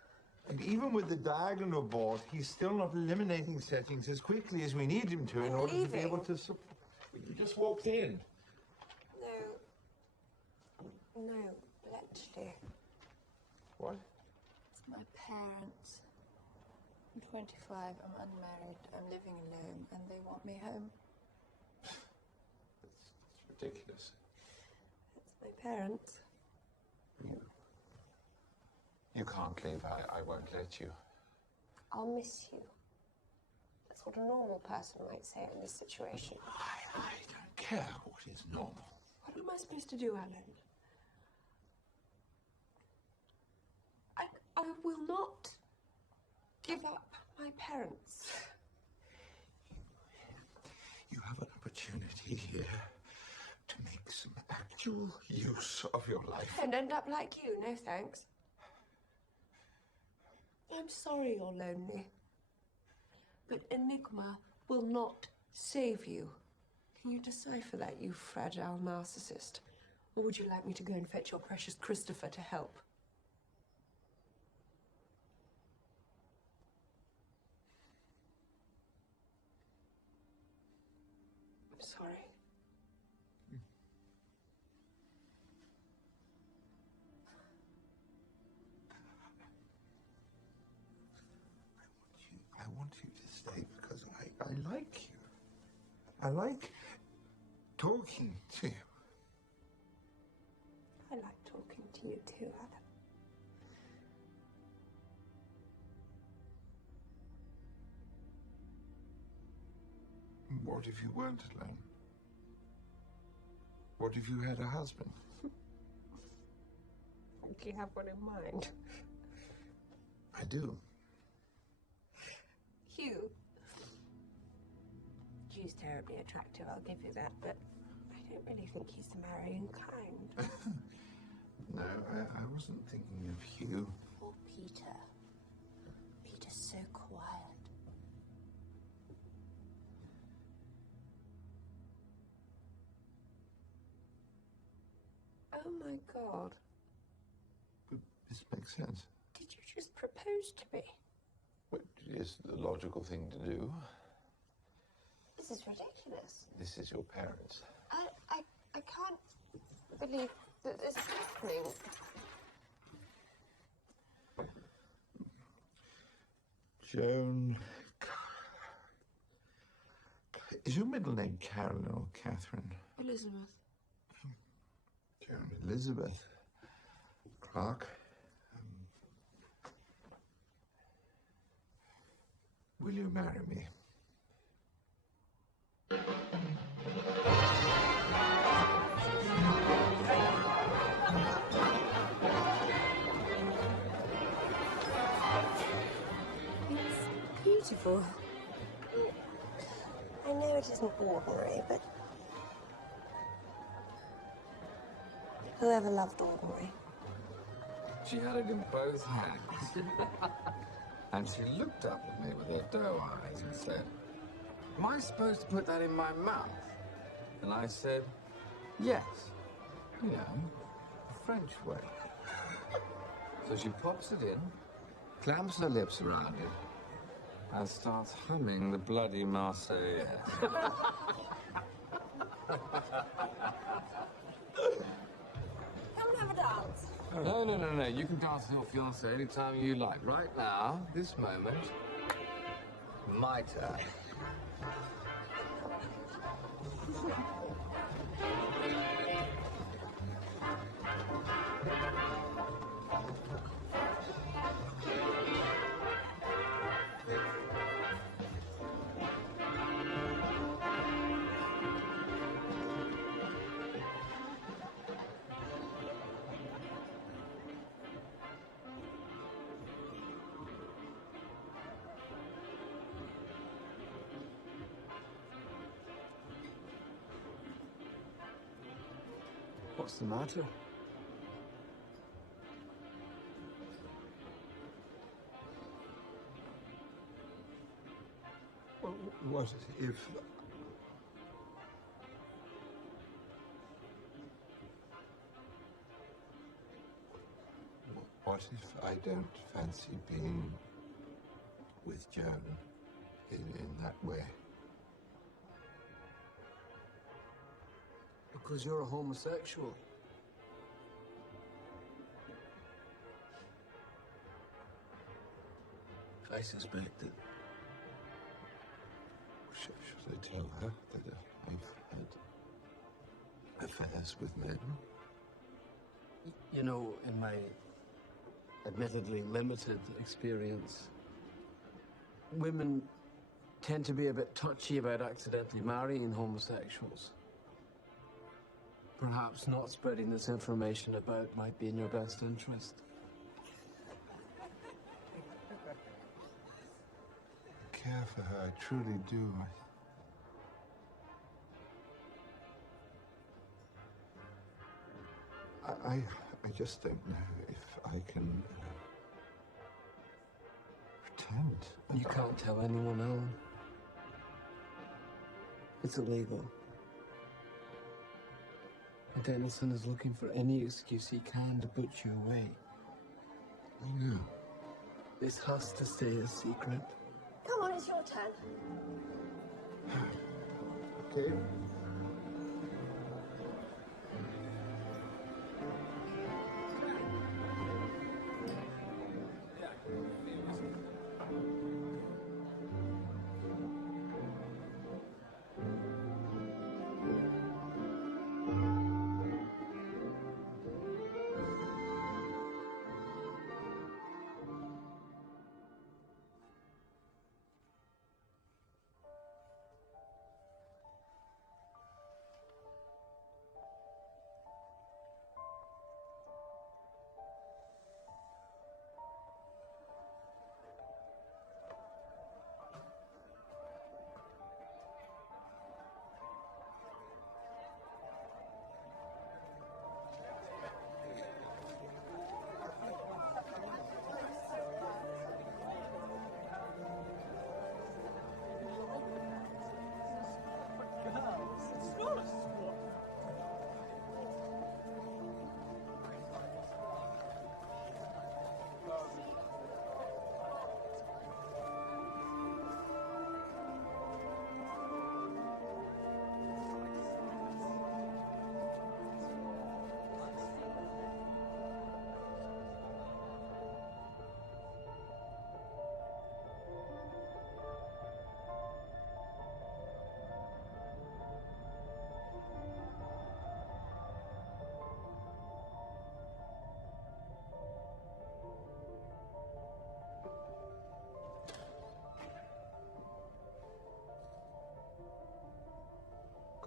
And even with the diagonal board, he's still not eliminating settings as quickly as we need him to in order to be able to support. You just walked in. No, Bletchley. What? It's my parents. I'm 25, I'm unmarried, I'm living alone, and they want me home. It's ridiculous. It's my parents. You can't leave. I won't let you. I'll miss you. That's what a normal person might say in this situation. I don't care what is normal. What am I supposed to do, Alan? I will not give up my parents. You have an opportunity here to make some actual use of your life. And end up like you, no thanks. I'm sorry you're lonely. But Enigma will not save you. Can you decipher that, you fragile narcissist? Or would you like me to go and fetch your precious Christopher to help? I'm sorry. I want you to stay because I like you. I like talking to you. I like talking to you too, Alan. What if you weren't alone? What if you had a husband? Do you have one in mind? I do. Hugh. Hugh's terribly attractive, I'll give you that, but I don't really think he's the marrying kind. No, I wasn't thinking of Hugh. Or Peter. Peter's so quiet. Oh my God. But this makes sense. Did you just propose to me? It is the logical thing to do. This is ridiculous. This is your parents. I can't believe that this is happening. Joan... Is your middle name Carolyn or Catherine? Elizabeth. Joan Elizabeth. Clark. Will you marry me? It's beautiful. I know it isn't ordinary, but whoever loved ordinary? She had it in both hands. And she looked up at me with her doe eyes and said, "Am I supposed to put that in my mouth?" And I said, "Yes. You know, the French way." So she pops it in, clamps her lips around it, and starts humming the bloody Marseillaise. Come and have a dance. No. You can dance with your fiancé anytime you like. Right now, this moment, my turn. What's the matter? Well, what if... What if I don't fancy being with Joan in that way? Because you're a homosexual. I suspect that... Should I tell her that I've had affairs with men? You know, in my admittedly limited experience, women tend to be a bit touchy about accidentally marrying homosexuals. Perhaps not spreading this information about might be in your best interest. I care for her, I truly do. I just don't know if I can pretend. You can't tell anyone, Alan. It's illegal. And Dennison is looking for any excuse he can to put you away. I know. This has to stay a secret. Come on, it's your turn. Okay.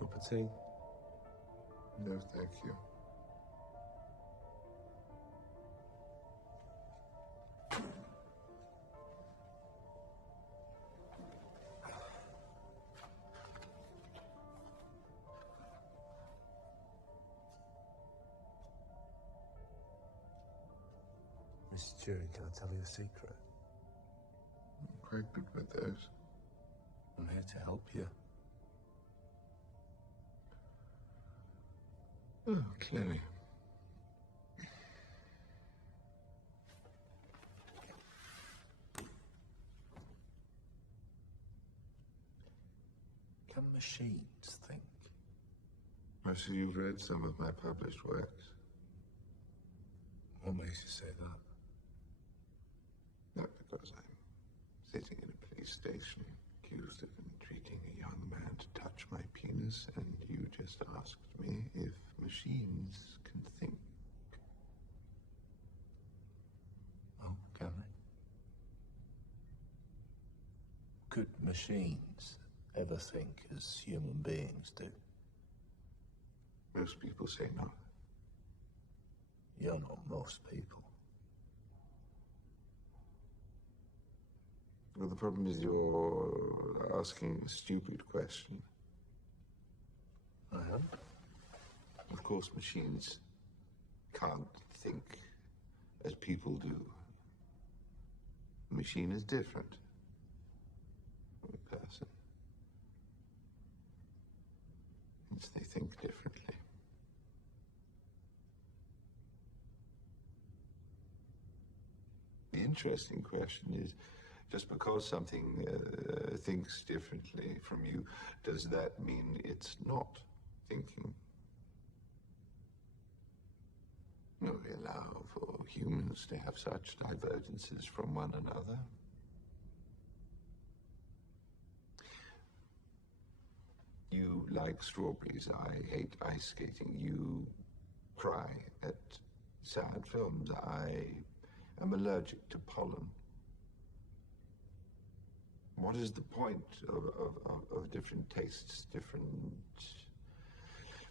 Cup of tea? No, thank you. Mr. Turing, can I tell you a secret? I'm quite good with those. I'm here to help you. Oh, clearly. Can machines think? I see you've read some of my published works. What makes you say that? Not because I'm sitting in a police station accused of entreating a young man to touch my penis, and you just asked me if machines can think. Oh, can they? Could machines ever think as human beings do? Most people say no. You're not most people. Well, the problem is you're asking a stupid question. I am? Of course, machines can't think as people do. A machine is different from a person. Hence, they think differently. The interesting question is, just because something thinks differently from you, does that mean it's not thinking? No, we allow for humans to have such divergences from one another. You like strawberries, I hate ice skating. You cry at sad films. I am allergic to pollen. What is the point of different tastes, different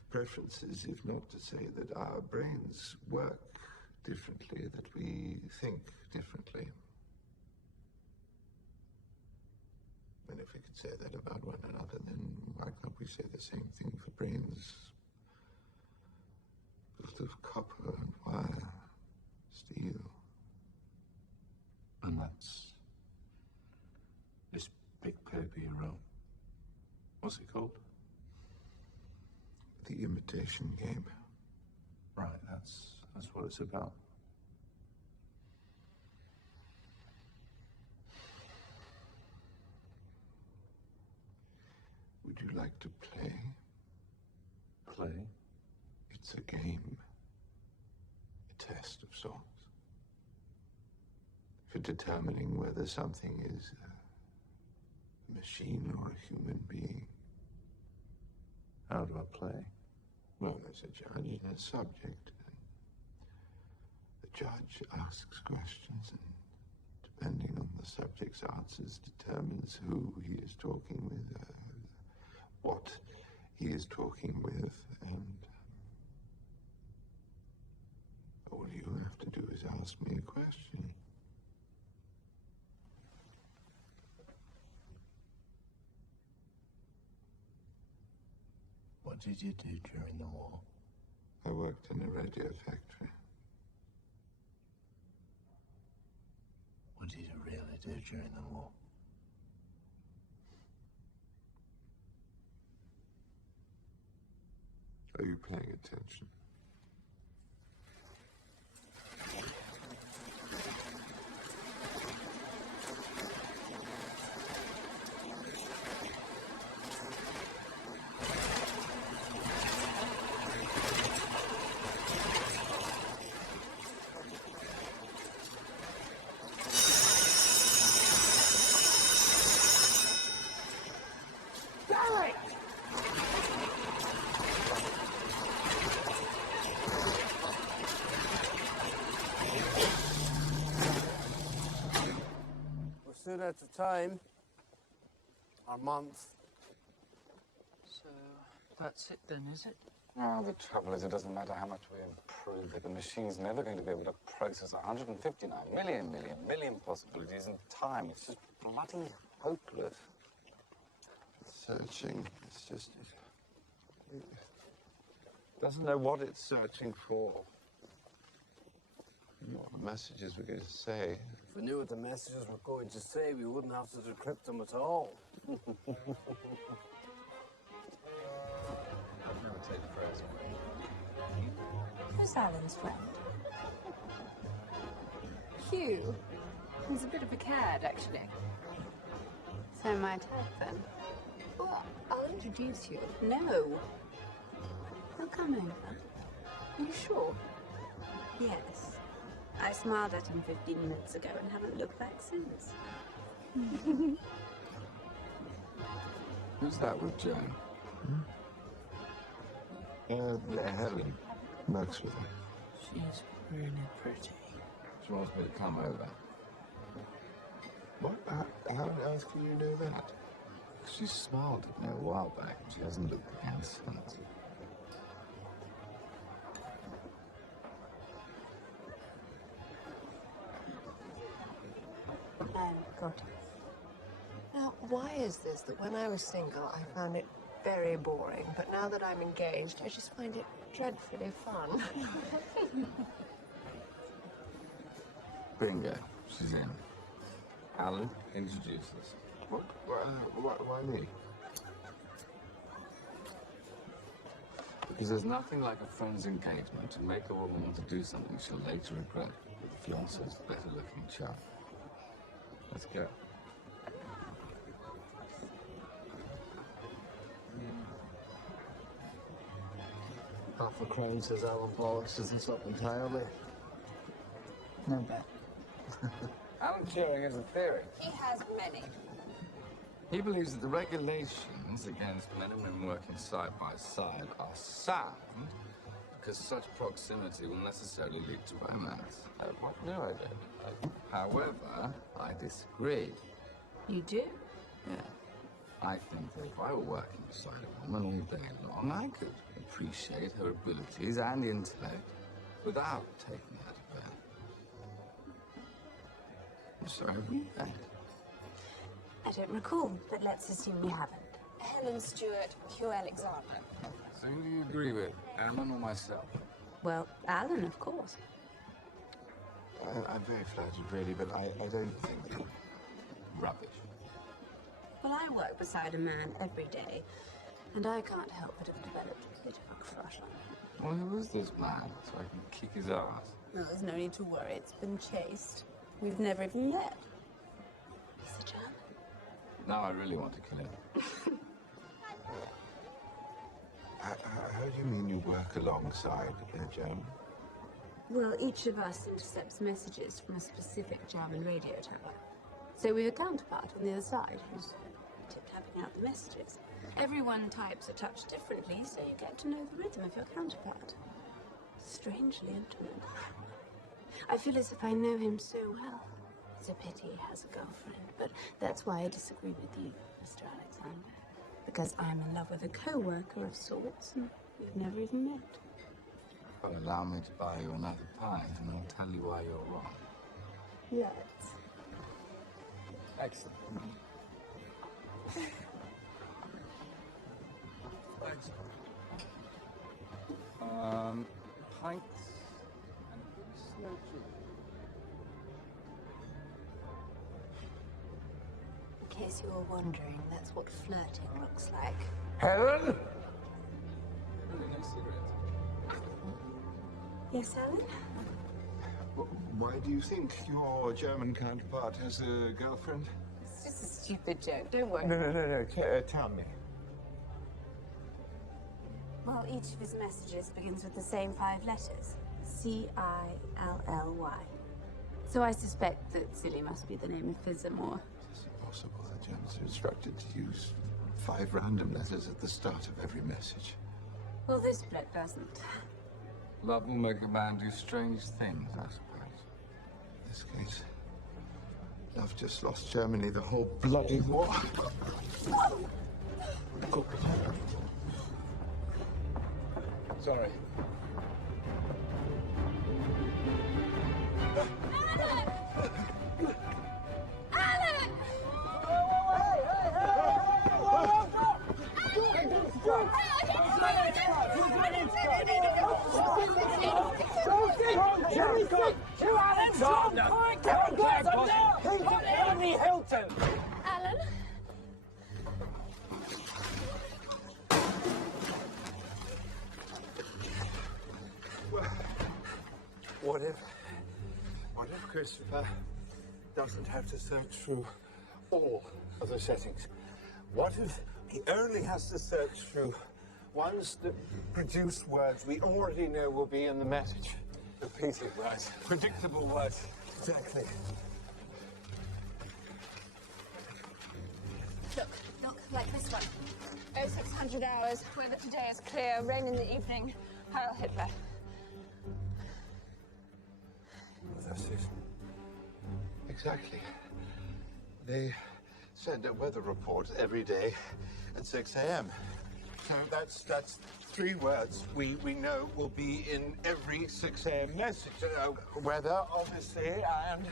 preferences, if not to say that our brains work differently, that we think differently? And if we could say that about one another, then why can't we say the same thing for brains built of copper and wire, steel? And that's this big paper you wrote. What's it called? The Imitation Game. Right, that's what it's about. Would you like to play? Play? It's a game. A test of sorts. For determining whether something is a machine or a human being. How do I play? Well, there's a judge and a subject. The judge asks questions, and depending on the subject's answers, determines who he is talking with, what he is talking with, and all you have to do is ask me a question. What did you do during the war? I worked in a radio factory. What did you really do during the war? Are you paying attention? Soon out of time. Our month. So, That's it then, is it? Well, the trouble is it doesn't matter how much we improve it. The machine's never going to be able to process 159 million possibilities in time. It's just bloody hopeless. Searching. It's just... It doesn't know what it's searching for. What the messages we're going to say. If we knew what the messages were going to say, we wouldn't have to decrypt them at all. I've never taken phrase. Who's Alan's friend? Hugh. He's a bit of a cad, actually. So my type, then. Well, I'll introduce you. No. He'll come over. Are you sure? Yes. I smiled at him 15 minutes ago and haven't looked back since. Who's that with Joan? Helen works with her. She's really pretty. She wants me to come over. What? How on earth can you know that? She smiled at me a while back and she hasn't looked again since. Got it. Now, why is this that when I was single, I found it very boring, but now that I'm engaged, I just find it dreadfully fun? Bingo. She's in. Alan, introduce us. Why me? Because there's nothing like a friend's engagement to make a woman want to do something she'll later regret with the fiancé's better-looking chap. Let's go. Half a crown says Alan polishes this up entirely. No bet. Alan Turing has a theory. He has many. He believes that the regulations against men and women working side by side are sound because such proximity will necessarily lead to romance. What? No, I don't. However, I disagree. You do? Yeah. I think that if I were working beside a woman all day long, I could appreciate her abilities and intellect without taking her to bed. I'm sorry, have you had? I don't recall, but let's assume we haven't. Helen Stewart, Hugh Alexander. So who do you agree with, Alan or myself? Well, Alan, of course. I'm very flattered, really, but I don't think... Rubbish. Well, I work beside a man every day, and I can't help but have developed a bit of a crush on him. Well, who is this man, so I can kick his ass? Well, there's no need to worry. It's been chased. We've never even met. He's a German. Now I really want to kill him. How do you mean you work alongside a German? Well, each of us intercepts messages from a specific German radio tower. So we have a counterpart on the other side who's tip-tapping out the messages. Everyone types a touch differently, so you get to know the rhythm of your counterpart. Strangely intimate. I feel as if I know him so well. It's a pity he has a girlfriend, but that's why I disagree with you, Mr. Alexander. Because I'm in love with a co-worker of sorts, and we've never even met. Well, allow me to buy you another pint, and I'll tell you why you're wrong. Yes. Excellent. Thanks. Pints and a good slow drink. In case you were wondering, that's what flirting looks like. Helen? No cigarette. Yes, Alan? Why do you think your German counterpart has a girlfriend? It's just a stupid joke. Don't worry. No. Tell me. Well, each of his messages begins with the same 5 letters. C-I-L-L-Y. So I suspect that Silly must be the name of Fizzamore. It's impossible. The Germans are instructed to use 5 random letters at the start of every message. Well, this bloke doesn't. Love will make a man do strange things, I suppose. In this case, love just lost Germany the whole bloody war. Sorry. Alan? What if Christopher doesn't have to search through all of the settings? What if he only has to search through ones that produce words we already know will be in the message? Repeated words, predictable words. Exactly. Look, like this one. 0600 hours, weather today is clear, rain in the evening, Heil Hitler. That's it. Exactly. They send out weather reports every day at 6 a.m. So that's 3 words we know will be in every 6 a.m. message. Weather, obviously, and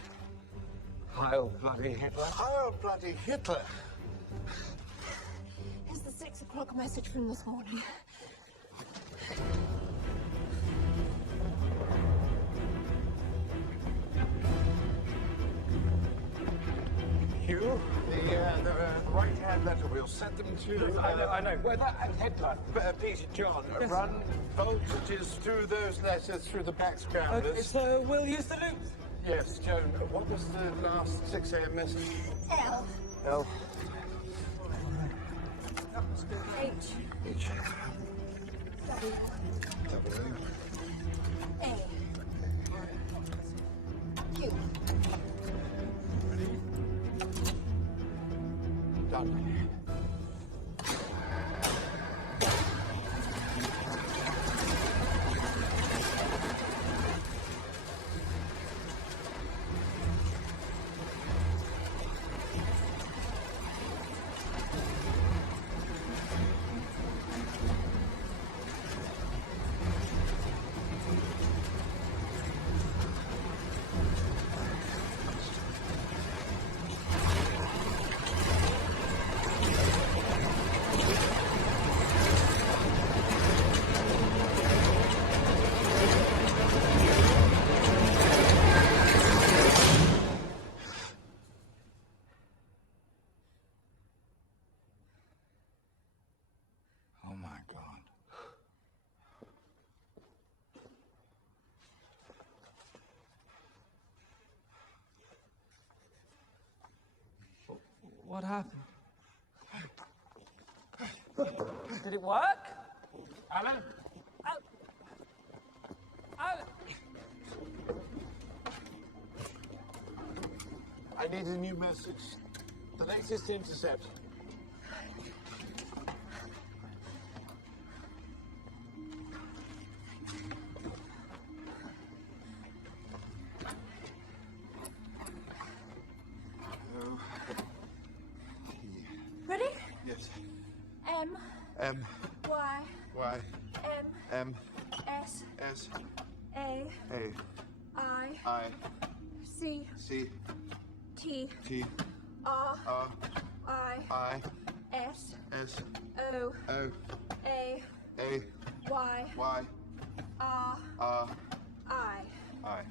Heil bloody Hitler. Heil bloody Hitler. Here's the 6 o'clock message from this morning. Hugh, the right-hand letter wheel, send them to... I know. Weather and Hitler. Peter John, Yes. run voltages through those letters through the backgrounders. Okay, so we'll use the loops. Yes, Joan, what was the last 6 a.m. message? L. L. H. H. W. W. A. Q. Done. Oh my God. What happened? Did it work? Alan? Alan! I need a new message. The latest intercept. Ready? Yes. M. M. Y. Y. M. M. S. S. A. A. I. I. C. C. T. T. R. R. I. I. S. S. O. O. A. A. Y. Y. R. R. I. I.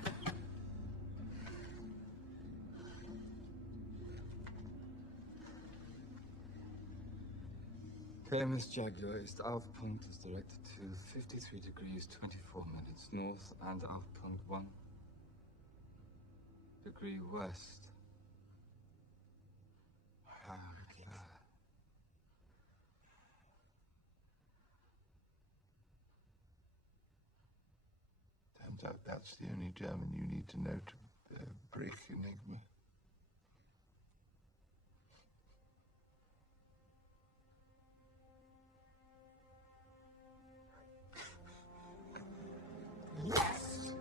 Clemens Jaguar East Alpha point is directed to 53 degrees 24 minutes north and Alpha point 1 degree west. Turns out that's the only German you need to know to break Enigma. Yes!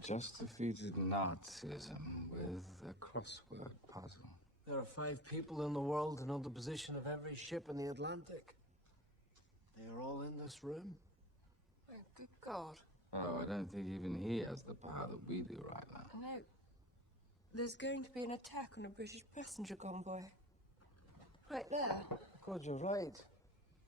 Just defeated Nazism with a crossword puzzle. There are 5 people in the world who know the position of every ship in the Atlantic. They are all in this room. Oh, good God. Oh, I don't think even he has the power that we do right now. No. There's going to be an attack on a British passenger convoy. Right there. God, you're right.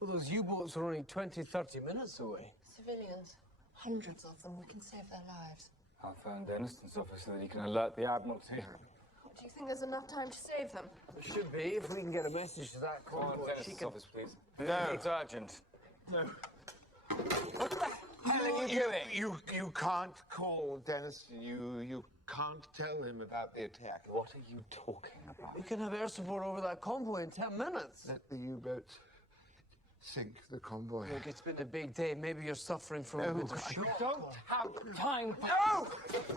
Well, those U-boats are only 20, 30 minutes away. Civilians. Hundreds of them. We can save their lives. I'll phone Deniston's office so that he can alert the Admiralty. Do you think there's enough time to save them? There should be, if we can get a message to that convoy. Deniston's office, please. No. It's urgent. No. What the hell are you doing? You can't call Deniston. You can't tell him about the attack. What are you talking about? We can have air support over that convoy in 10 minutes. Let the U-boats sink the convoy. Look, it's been a big day. Maybe you're suffering from a bit of We shock. don't have time. No!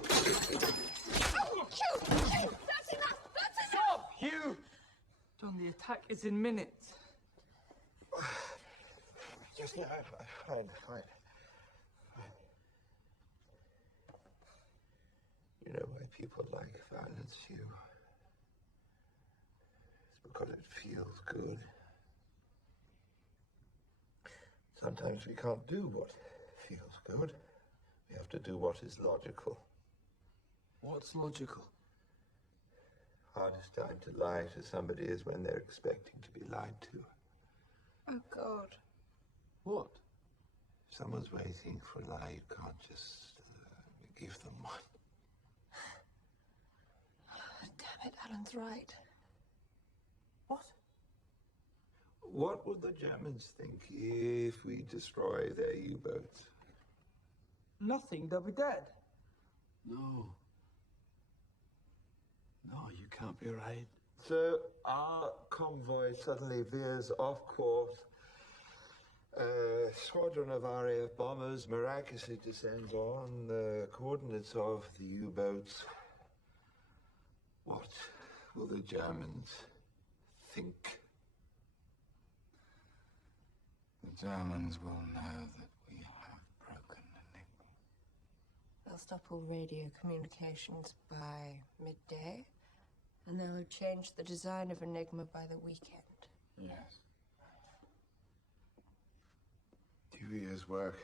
Shoot! That's enough! That's enough! Stop, Hugh! John, the attack is in minutes. Just no, fine. You know why people like violence, Hugh? It's because it feels good. Sometimes we can't do what feels good. We have to do what is logical. What's logical? Hardest time to lie to somebody is when they're expecting to be lied to. Oh, God. What? If someone's waiting for a lie, you can't just give them one. Damn it, Alan's right. What? What would the Germans think if we destroy their U-boats? Nothing, they'll be dead. No. No, you can't be right. So our convoy suddenly veers off course. A squadron of RAF bombers miraculously descends on the coordinates of the U-boats. What will the Germans think? The Germans will know that we have broken Enigma. They'll stop all radio communications by midday, and they'll have changed the design of Enigma by the weekend. Yes. 2 years' work.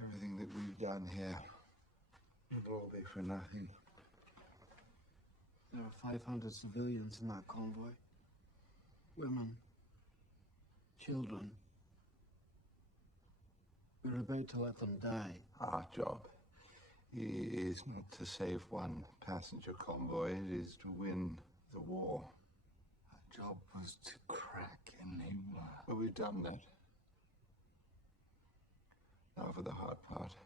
Everything that we've done here will all be for nothing. There are 500 civilians in that convoy. Women. Children. We're about to let them die. Our job is not to save one passenger convoy, it is to win the war. Our job was to crack Enigma. But we've done that. Now for the hard part.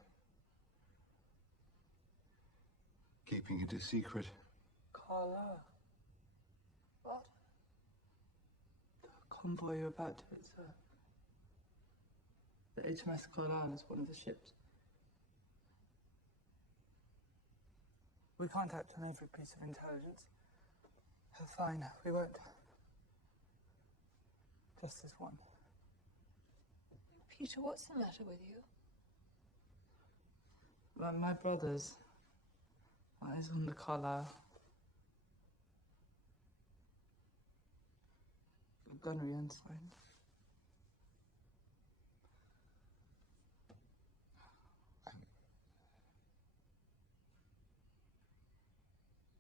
Keeping it a secret. Carla? convoy you're about to hit, sir. The HMS Carlisle is one of the ships. We can't act on every piece of intelligence. Fine, we won't. Just this one. Peter, what's the matter with you? My brother's eyes on the Carlisle. The gunnery ensign.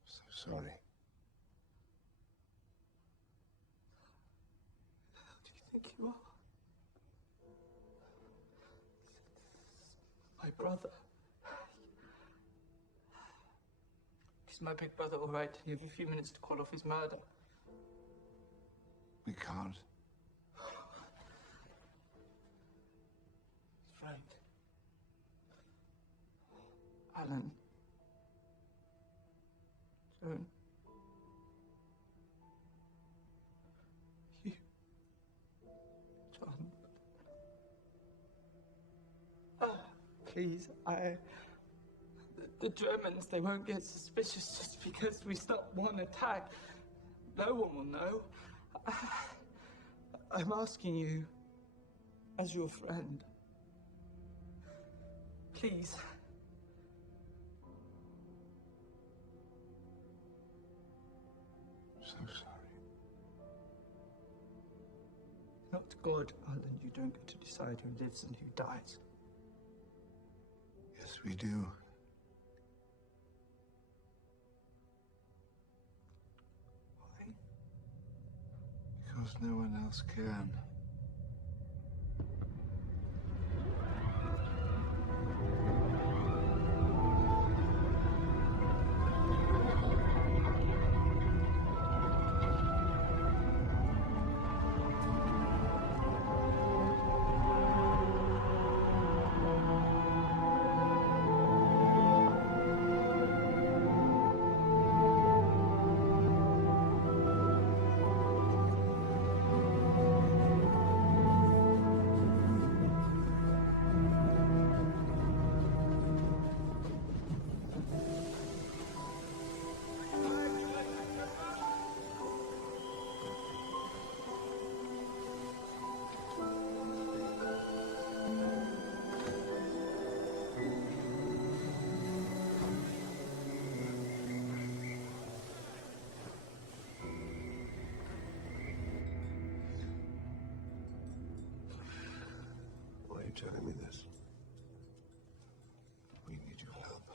So sorry. Who do you think you are? My brother. Is my big brother all right? You have a few minutes to call off his murder. We can't. His friend. Alan. Joan. You. John. Please, The Germans, they won't get suspicious just because we stop one attack. No one will know. I'm asking you, as your friend, please. So sorry. Not God, Alan. You don't get to decide who lives and who dies. Yes, we do. Why? Because no one else can. Why are you telling me this? We need your help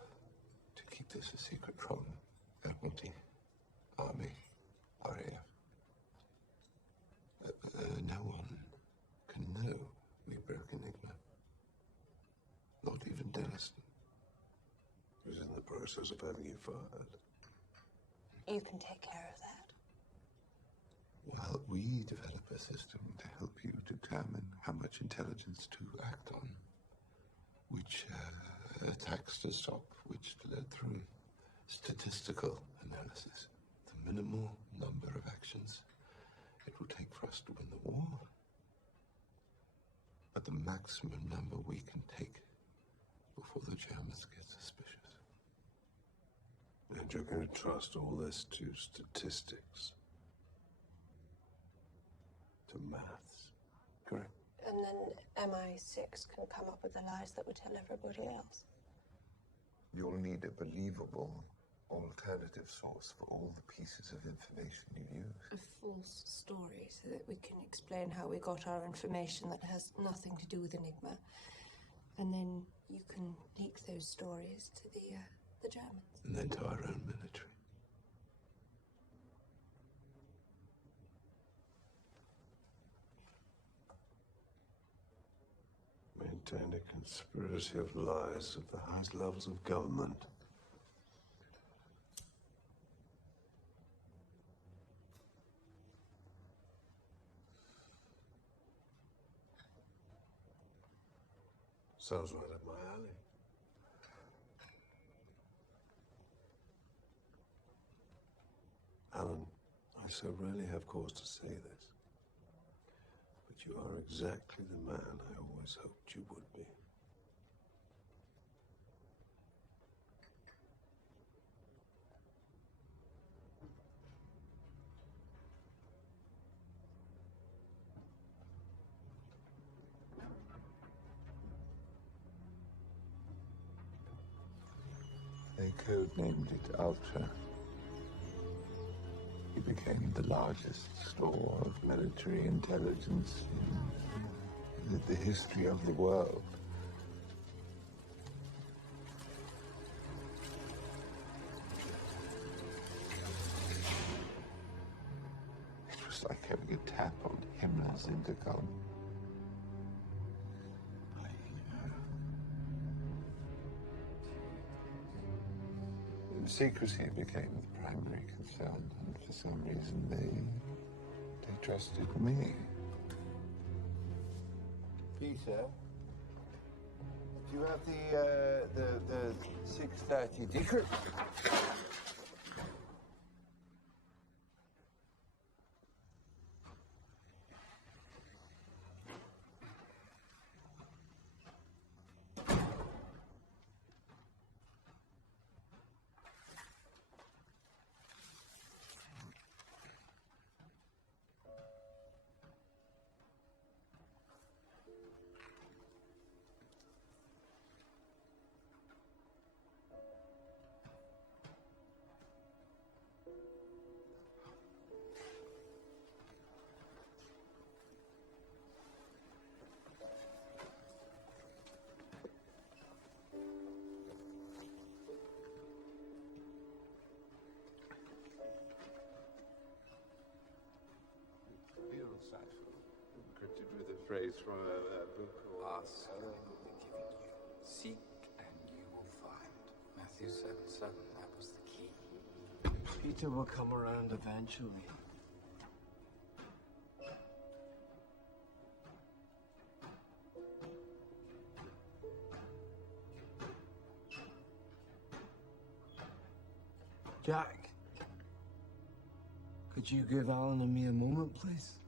to keep this a secret from Admiralty, Army, RAF. No one can know we broke Enigma. Not even Denniston. Who's in the process of having you fired. You can take care of that. While we develop a system to help you determine how much intelligence to act on, which attacks to stop, which to let through. Statistical analysis. The minimal number of actions it will take for us to win the war, but the maximum number we can take before the Germans get suspicious. And you're going to trust all this to statistics? To maths? Correct. And then MI6 can come up with the lies that would tell everybody else. You'll need a believable alternative source for all the pieces of information you use. A false story, so that we can explain how we got our information that has nothing to do with Enigma. And then you can leak those stories to the Germans. And then to our own military. Maintain a conspiracy of lies at the highest levels of government. Sounds right up my alley. Alan, I so rarely have cause to say this, you are exactly the man I always hoped you would be. They codenamed it Ultra. He became the largest store of military intelligence in the history of the world. It was like having a tap on Himmler's intercom. Secrecy became the primary concern, and for some reason they trusted me. Peter, do you have the 6:30 decrypt? Encrypted with a phrase from a book called... Ask and it will be given you. Seek and you will find. Matthew 7:7, that was the key. Peter will come around eventually. Jack, could you give Alan and me a moment, please?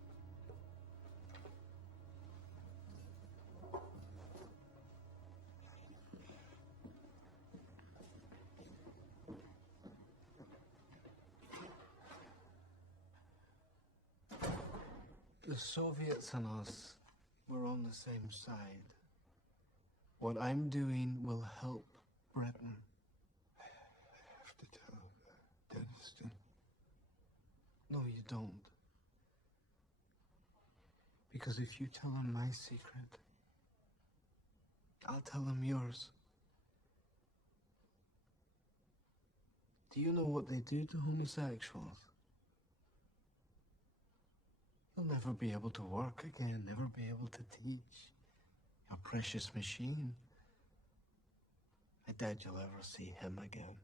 The Soviets and us, we're on the same side. What I'm doing will help Britain. I have to tell Deniston. No, you don't. Because if you tell him my secret, I'll tell him yours. Do you know what they do to homosexuals? You'll never be able to work again, never be able to teach. Your precious machine. I doubt you'll ever see him again.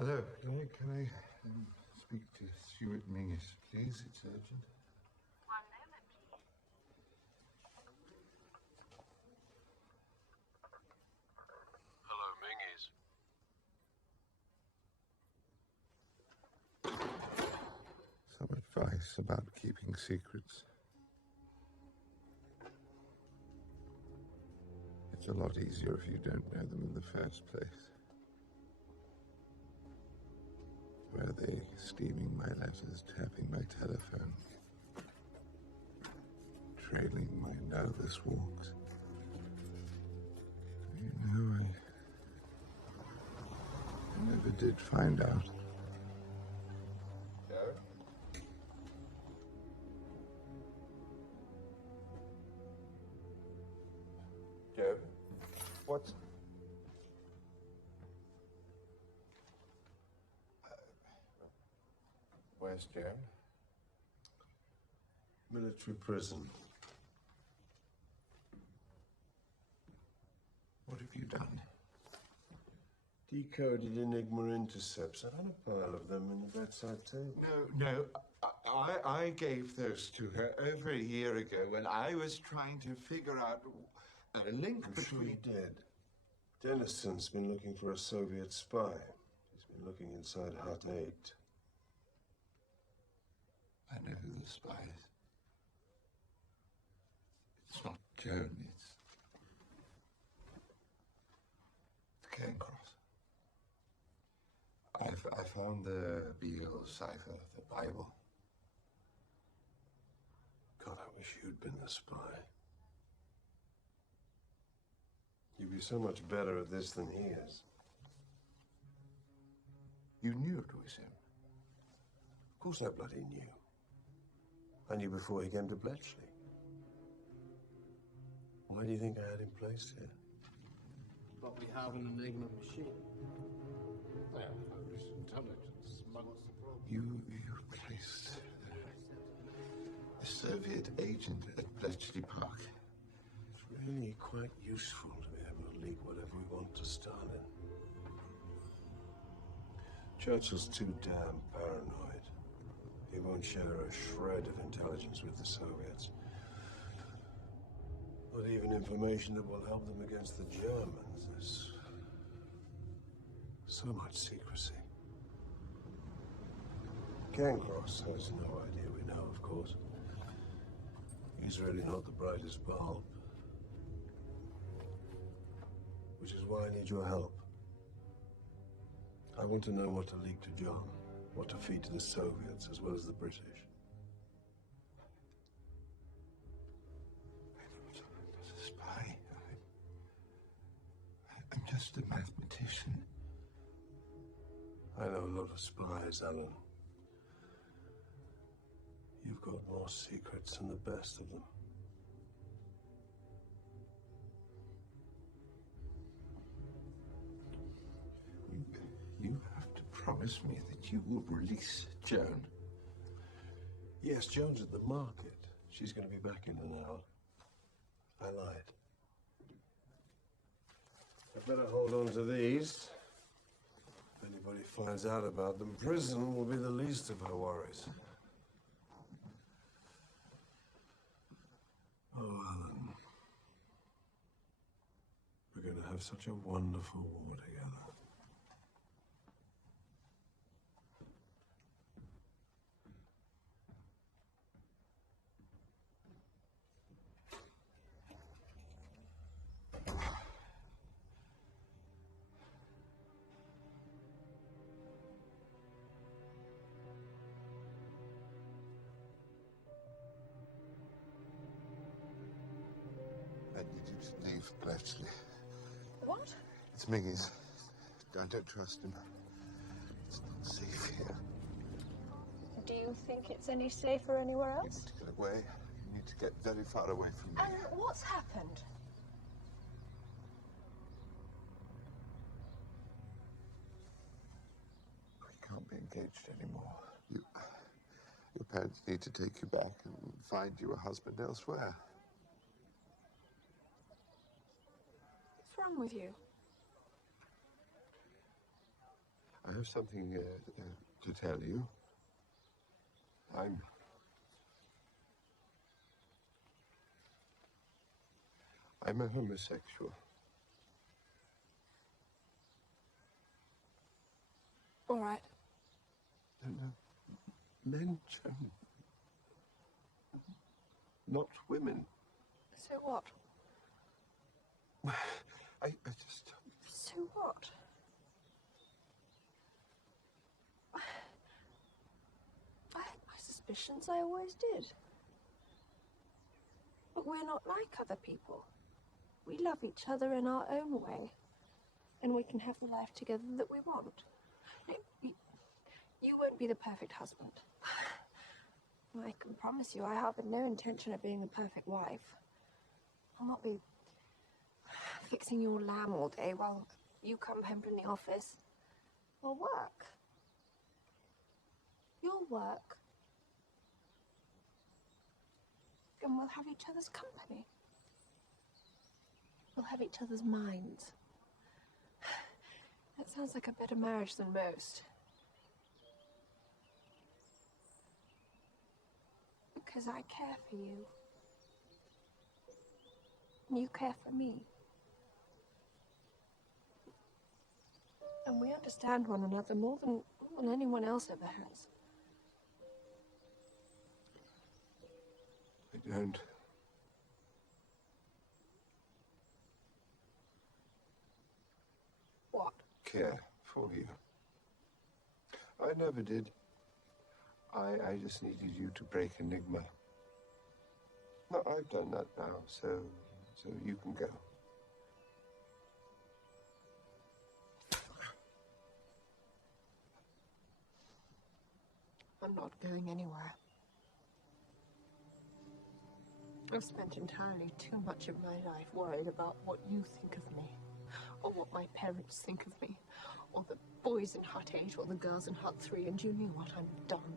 Hello, can I speak to Stuart Mingus, please? It's urgent. One moment, please. Hello, Mingies. Some advice about keeping secrets. It's a lot easier if you don't know them in the first place. Were they steaming my letters, tapping my telephone, trailing my nervous walks? You know, I never did find out. Joe? Joe? What's... Where's Joan? Military prison. What have you done? Decoded Enigma intercepts. I had a pile of them in the bedside table. No, I gave those to her over a year ago when I was trying to figure out a link I'm between... sure you did. Dennison's been looking for a Soviet spy. He's been looking inside Hut 8. I know who the spy is. It's not Joan, it's Cairncross. I found the Beale cipher, the Bible. God, I wish you'd been the spy. You'd be so much better at this than he is. You knew it was him? Of course I bloody knew. I knew before he came to Bletchley. Why do you think I had him placed here? But we have an Enigma machine. Well, Polish intelligence. What's the problem? You placed a Soviet agent at Bletchley Park. It's really quite useful to be able to leak whatever we want to Stalin. Churchill's too damn paranoid. He won't share a shred of intelligence with the Soviets. Not even information that will help them against the Germans. There's so much secrecy. Cairncross has no idea we know, of course. He's really not the brightest bulb. Which is why I need your help. I want to know what to leak to John, what to feed to the Soviets as well as the British. I'm not a spy. I'm just a mathematician. I know a lot of spies, Alan. You've got more secrets than the best of them. You have to promise me that you will release Joan. Yes, Joan's at the market. She's going to be back in an hour. I lied. I better hold on to these. If anybody finds out about them, prison will be the least of her worries. Oh, Alan. We're going to have such a wonderful war together. I need you to leave Bletchley. What? It's Miggy's. I don't trust him. It's not safe here. Do you think it's any safer anywhere You else? need to get away. You need to get very far away from me. And what's happened? We can't be engaged anymore. Your parents need to take you back and find you a husband elsewhere. What's wrong with you? I have something to tell you. I'm a homosexual. All right. No. Men, Joan. Not women. So what? I just... So what? I had my suspicions, I always did. But we're not like other people. We love each other in our own way. And we can have the life together that we want. You won't be the perfect husband. I can promise you I have no intention of being the perfect wife. I'll not be fixing your lamb all day while you come home from the office. Or work. You'll work. And we'll have each other's company. We'll have each other's minds. That sounds like a better marriage than most. Because I care for you. And you care for me. And we understand one another more than anyone else ever has. I don't. What? Care for you. I never did. I just needed you to break Enigma. No, I've done that now, so you can go. I'm not going anywhere. I've spent entirely too much of my life worried about what you think of me, or what my parents think of me, or the boys in Hut 8 or the girls in Hut 3, and you know what? I'm done.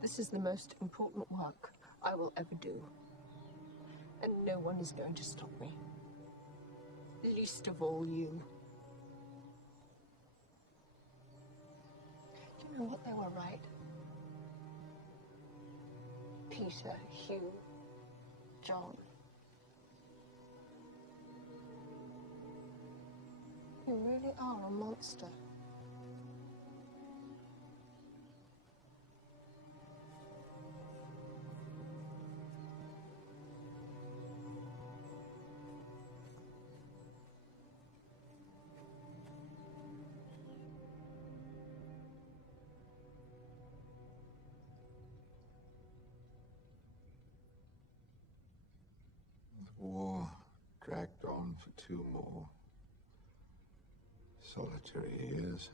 This is the most important work I will ever do, and no one is going to stop me. Least of all you. Do you know what? They were right. Peter, Hugh, John. You really are a monster. The war dragged on for 2 more solitary years.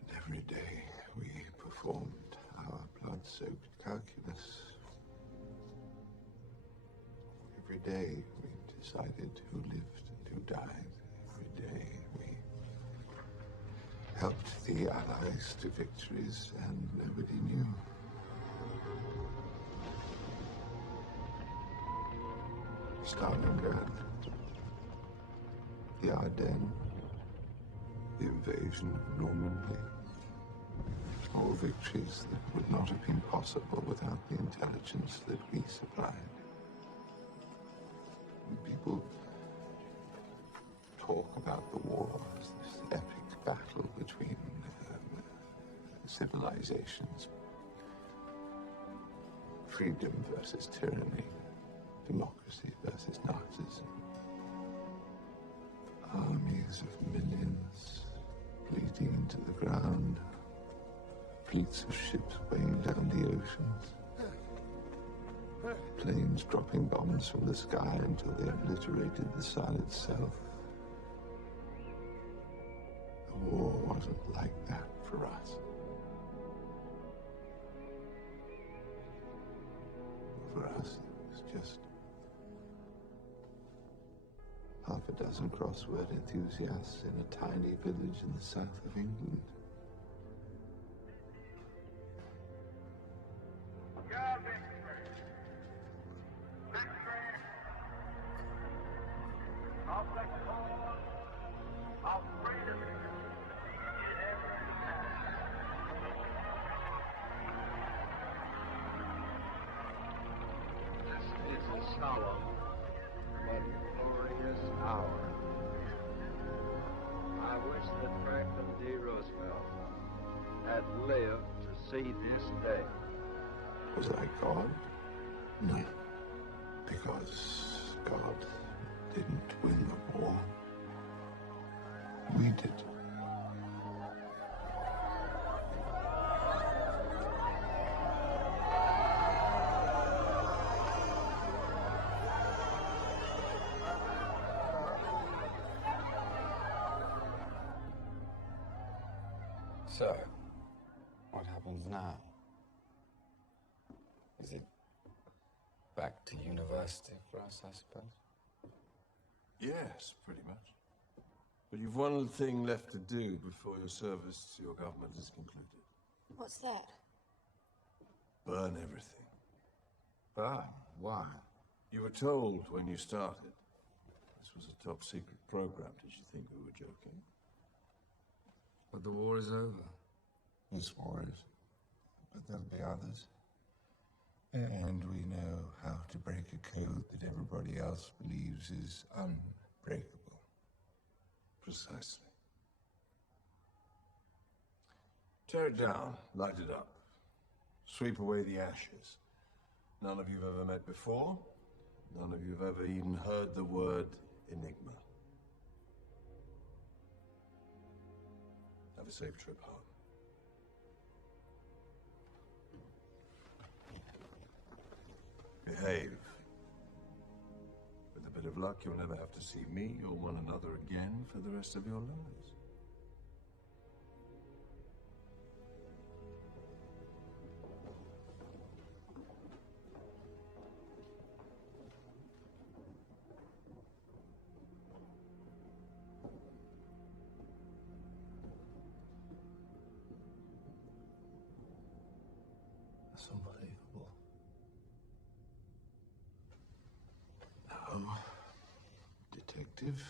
And every day we performed our blood-soaked calculus. Every day we decided who lived and who died. Every day we helped the Allies to victories, and nobody knew. Stalingrad, the Ardennes, the invasion of Normandy. All victories that would not have been possible without the intelligence that we supplied. And people talk about the war as this epic battle between civilizations. Freedom versus tyranny. Democracy versus Nazism. Armies of millions bleeding into the ground. Fleets of ships weighing down the oceans. Planes dropping bombs from the sky until they obliterated the sun itself. The war wasn't like that for us. For us, it was just half a dozen crossword enthusiasts in a tiny village in the south of England. This is a solemn but glorious hour. I wish that Franklin D. Roosevelt had lived to see this day. Was I God? No. Because God didn't win the war. We did. So, what happens now? Is it back to university for us, I suppose? Yes, pretty much. But you've one thing left to do before your service to your government is concluded. What's that? Burn everything. Burn? Why? You were told when you started was a top secret program. Did you think we were joking? But the war is over. This war is. But there'll be others. And we know how to break a code that everybody else believes is unbreakable. Precisely. Tear it down, light it up. Sweep away the ashes. None of you've ever met before. None of you've ever even heard the word Enigma. Have a safe trip home. Behave. With a bit of luck, you'll never have to see me or one another again for the rest of your lives. That's unbelievable. Now, detective,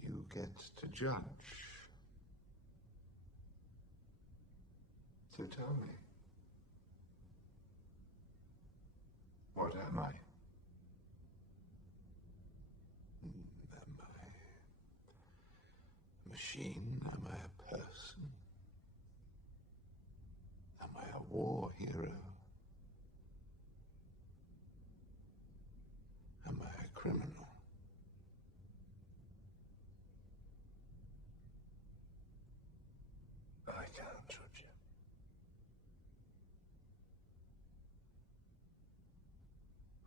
you get to judge. So tell me, what am I? Am I a machine? Am I a person? Am I a war hero? Am I a criminal? I can't judge you.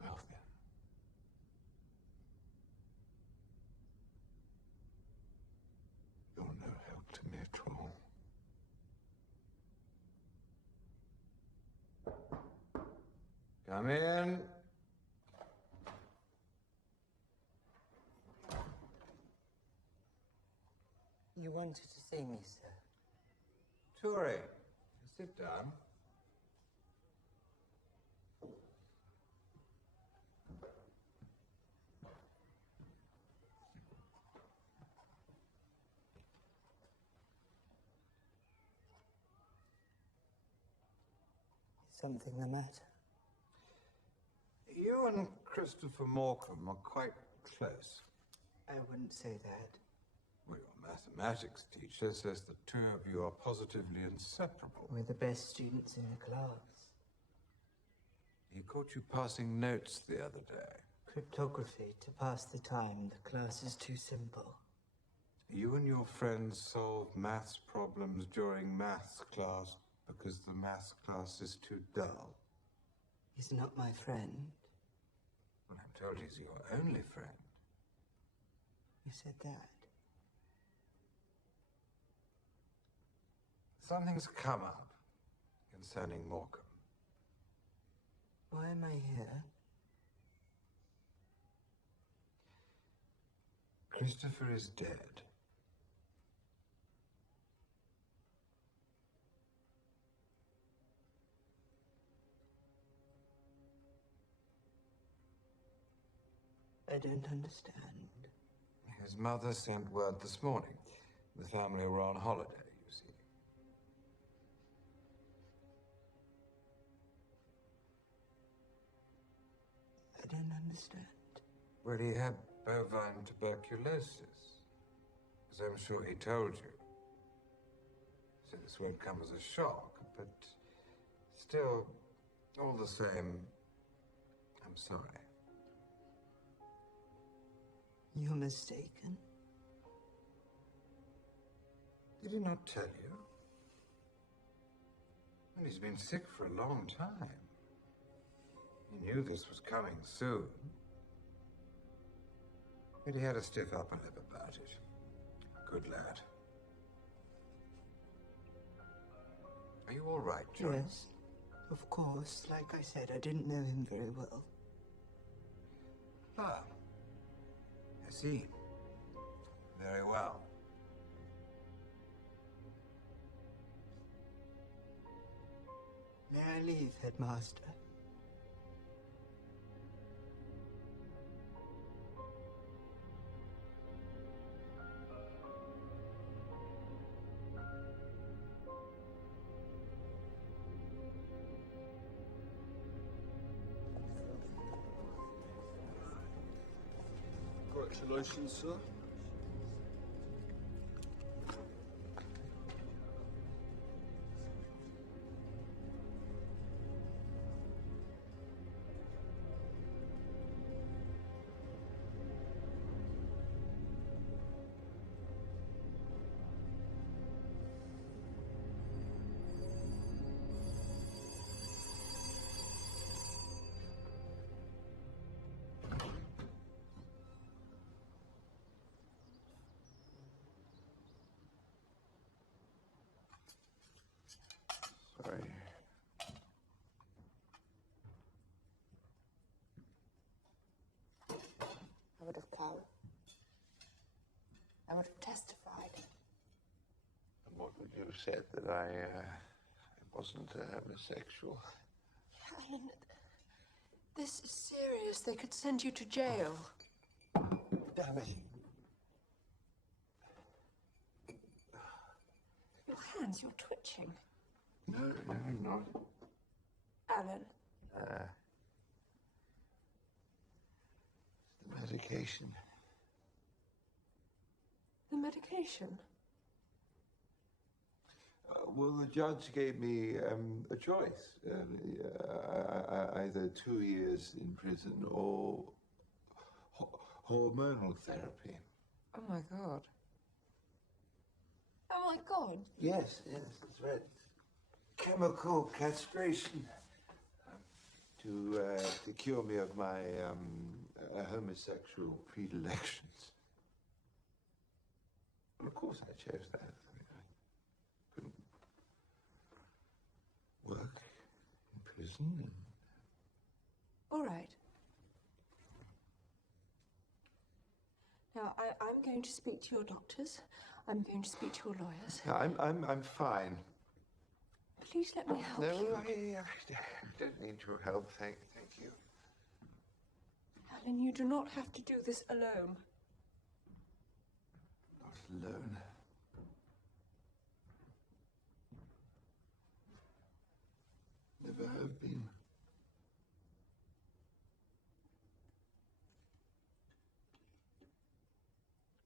Well then. You're no help to me at all. Come in. You wanted to see me, sir? Tory, sit down. Is something the matter? You and Christopher Morecambe are quite close. I wouldn't say that. Well, your mathematics teacher says the two of you are positively inseparable. We're the best students in the class. He caught you passing notes the other day. Cryptography, to pass the time. The class is too simple. You and your friends solve maths problems during maths class because the maths class is too dull. He's not my friend. Well, I'm told he's your only friend. You said that. Something's come up concerning Morecambe. Why am I here? Christopher is dead. I don't understand. His mother sent word this morning. The family were on holiday, you see. I don't understand. Well, he had bovine tuberculosis, as I'm sure he told you. So this won't come as a shock, but still, all the same, I'm sorry. You're mistaken. Did he not tell you? Well, he's been sick for a long time. He knew this was coming soon. But he had a stiff upper lip about it. Good lad. Are you all right, John? Yes, of course. Like I said, I didn't know him very well. Ah, I see. Very well. May I leave, Headmaster? Congratulations, sir. Sorry. I would have come. I would have testified. And what would you have said, that I wasn't homosexual? Alan, this is serious. They could send you to jail. Damn it. Your hands, you're twitching. No, I'm not. Alan. The medication. The medication? Well, the judge gave me a choice. Either 2 years in prison or hormonal therapy. Oh my God. Oh my God. Yes, that's right. Chemical castration to cure me of my homosexual predilections. Of course, I chose that. I couldn't work in prison. All right. Now, I'm going to speak to your doctors. I'm going to speak to your lawyers. I'm fine. Please let me help you. No, I don't need your help. Thank you. Alan, you do not have to do this alone. Not alone. Never have been.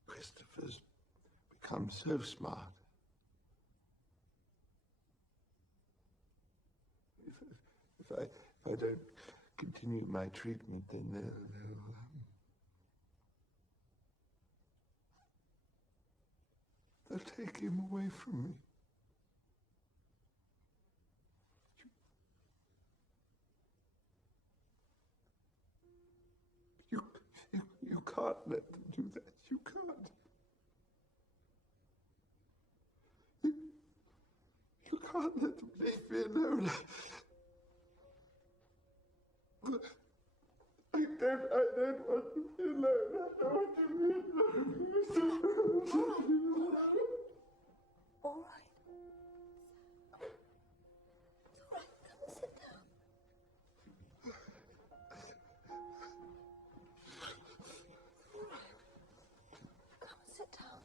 Christopher's become so smart. If I don't continue my treatment, then they'll take him away from me. You can't let them do that. You can't. You can't let them leave me alone. I don't want to be alone. I don't want to be alone. All right. It's all right. Come and sit down. All right. Come and sit down.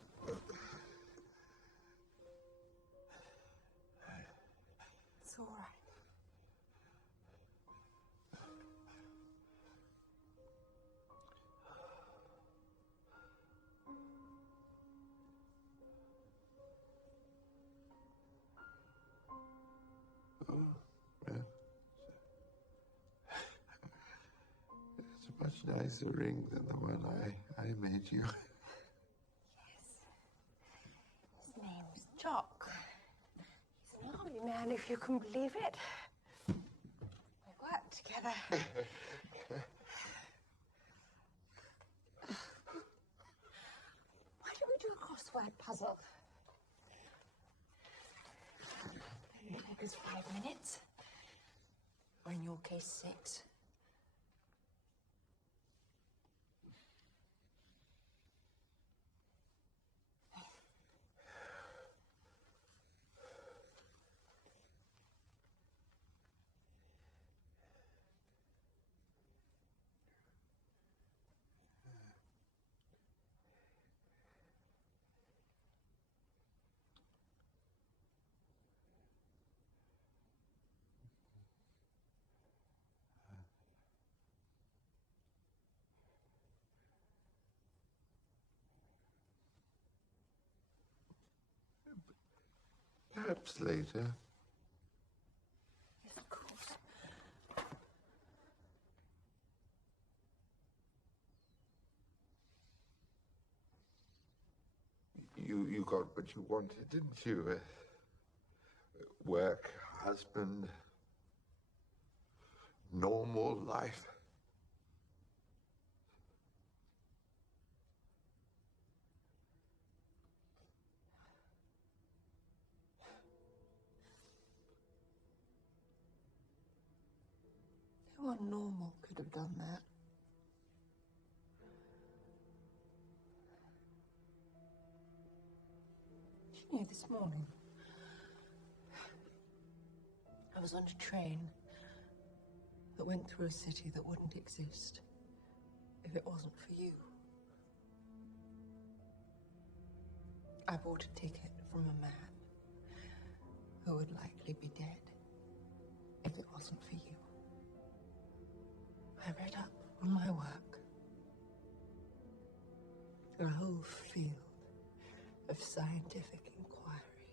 It's all right. Oh, well, it's a much nicer ring than the one I made you. Yes. His name's Jock. He's an army man, if you can believe it. We worked together. Why don't we do a crossword puzzle? It'll take us 5 minutes. Or in your case, 6. Perhaps later. Yes, of course. You got what you wanted, didn't you? Work, husband, normal life. No one normal could have done that. You know, this morning, I was on a train that went through a city that wouldn't exist if it wasn't for you. I bought a ticket from a man who would likely be dead if it wasn't for you. I read up on my work. A whole field of scientific inquiry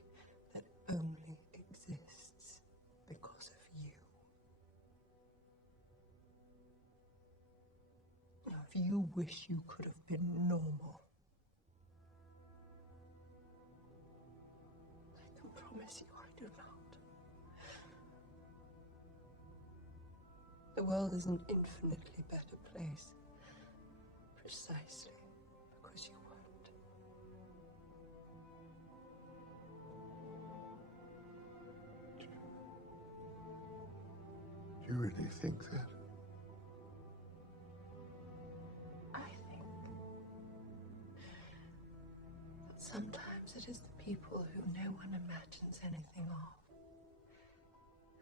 that only exists because of you. Now, if you wish you could have been normal, I can promise you I do not. The world is an infinitely better place, precisely because you weren't. Do you really think that? I think that sometimes it is the people who no one imagines anything of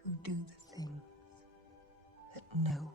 who do the things that no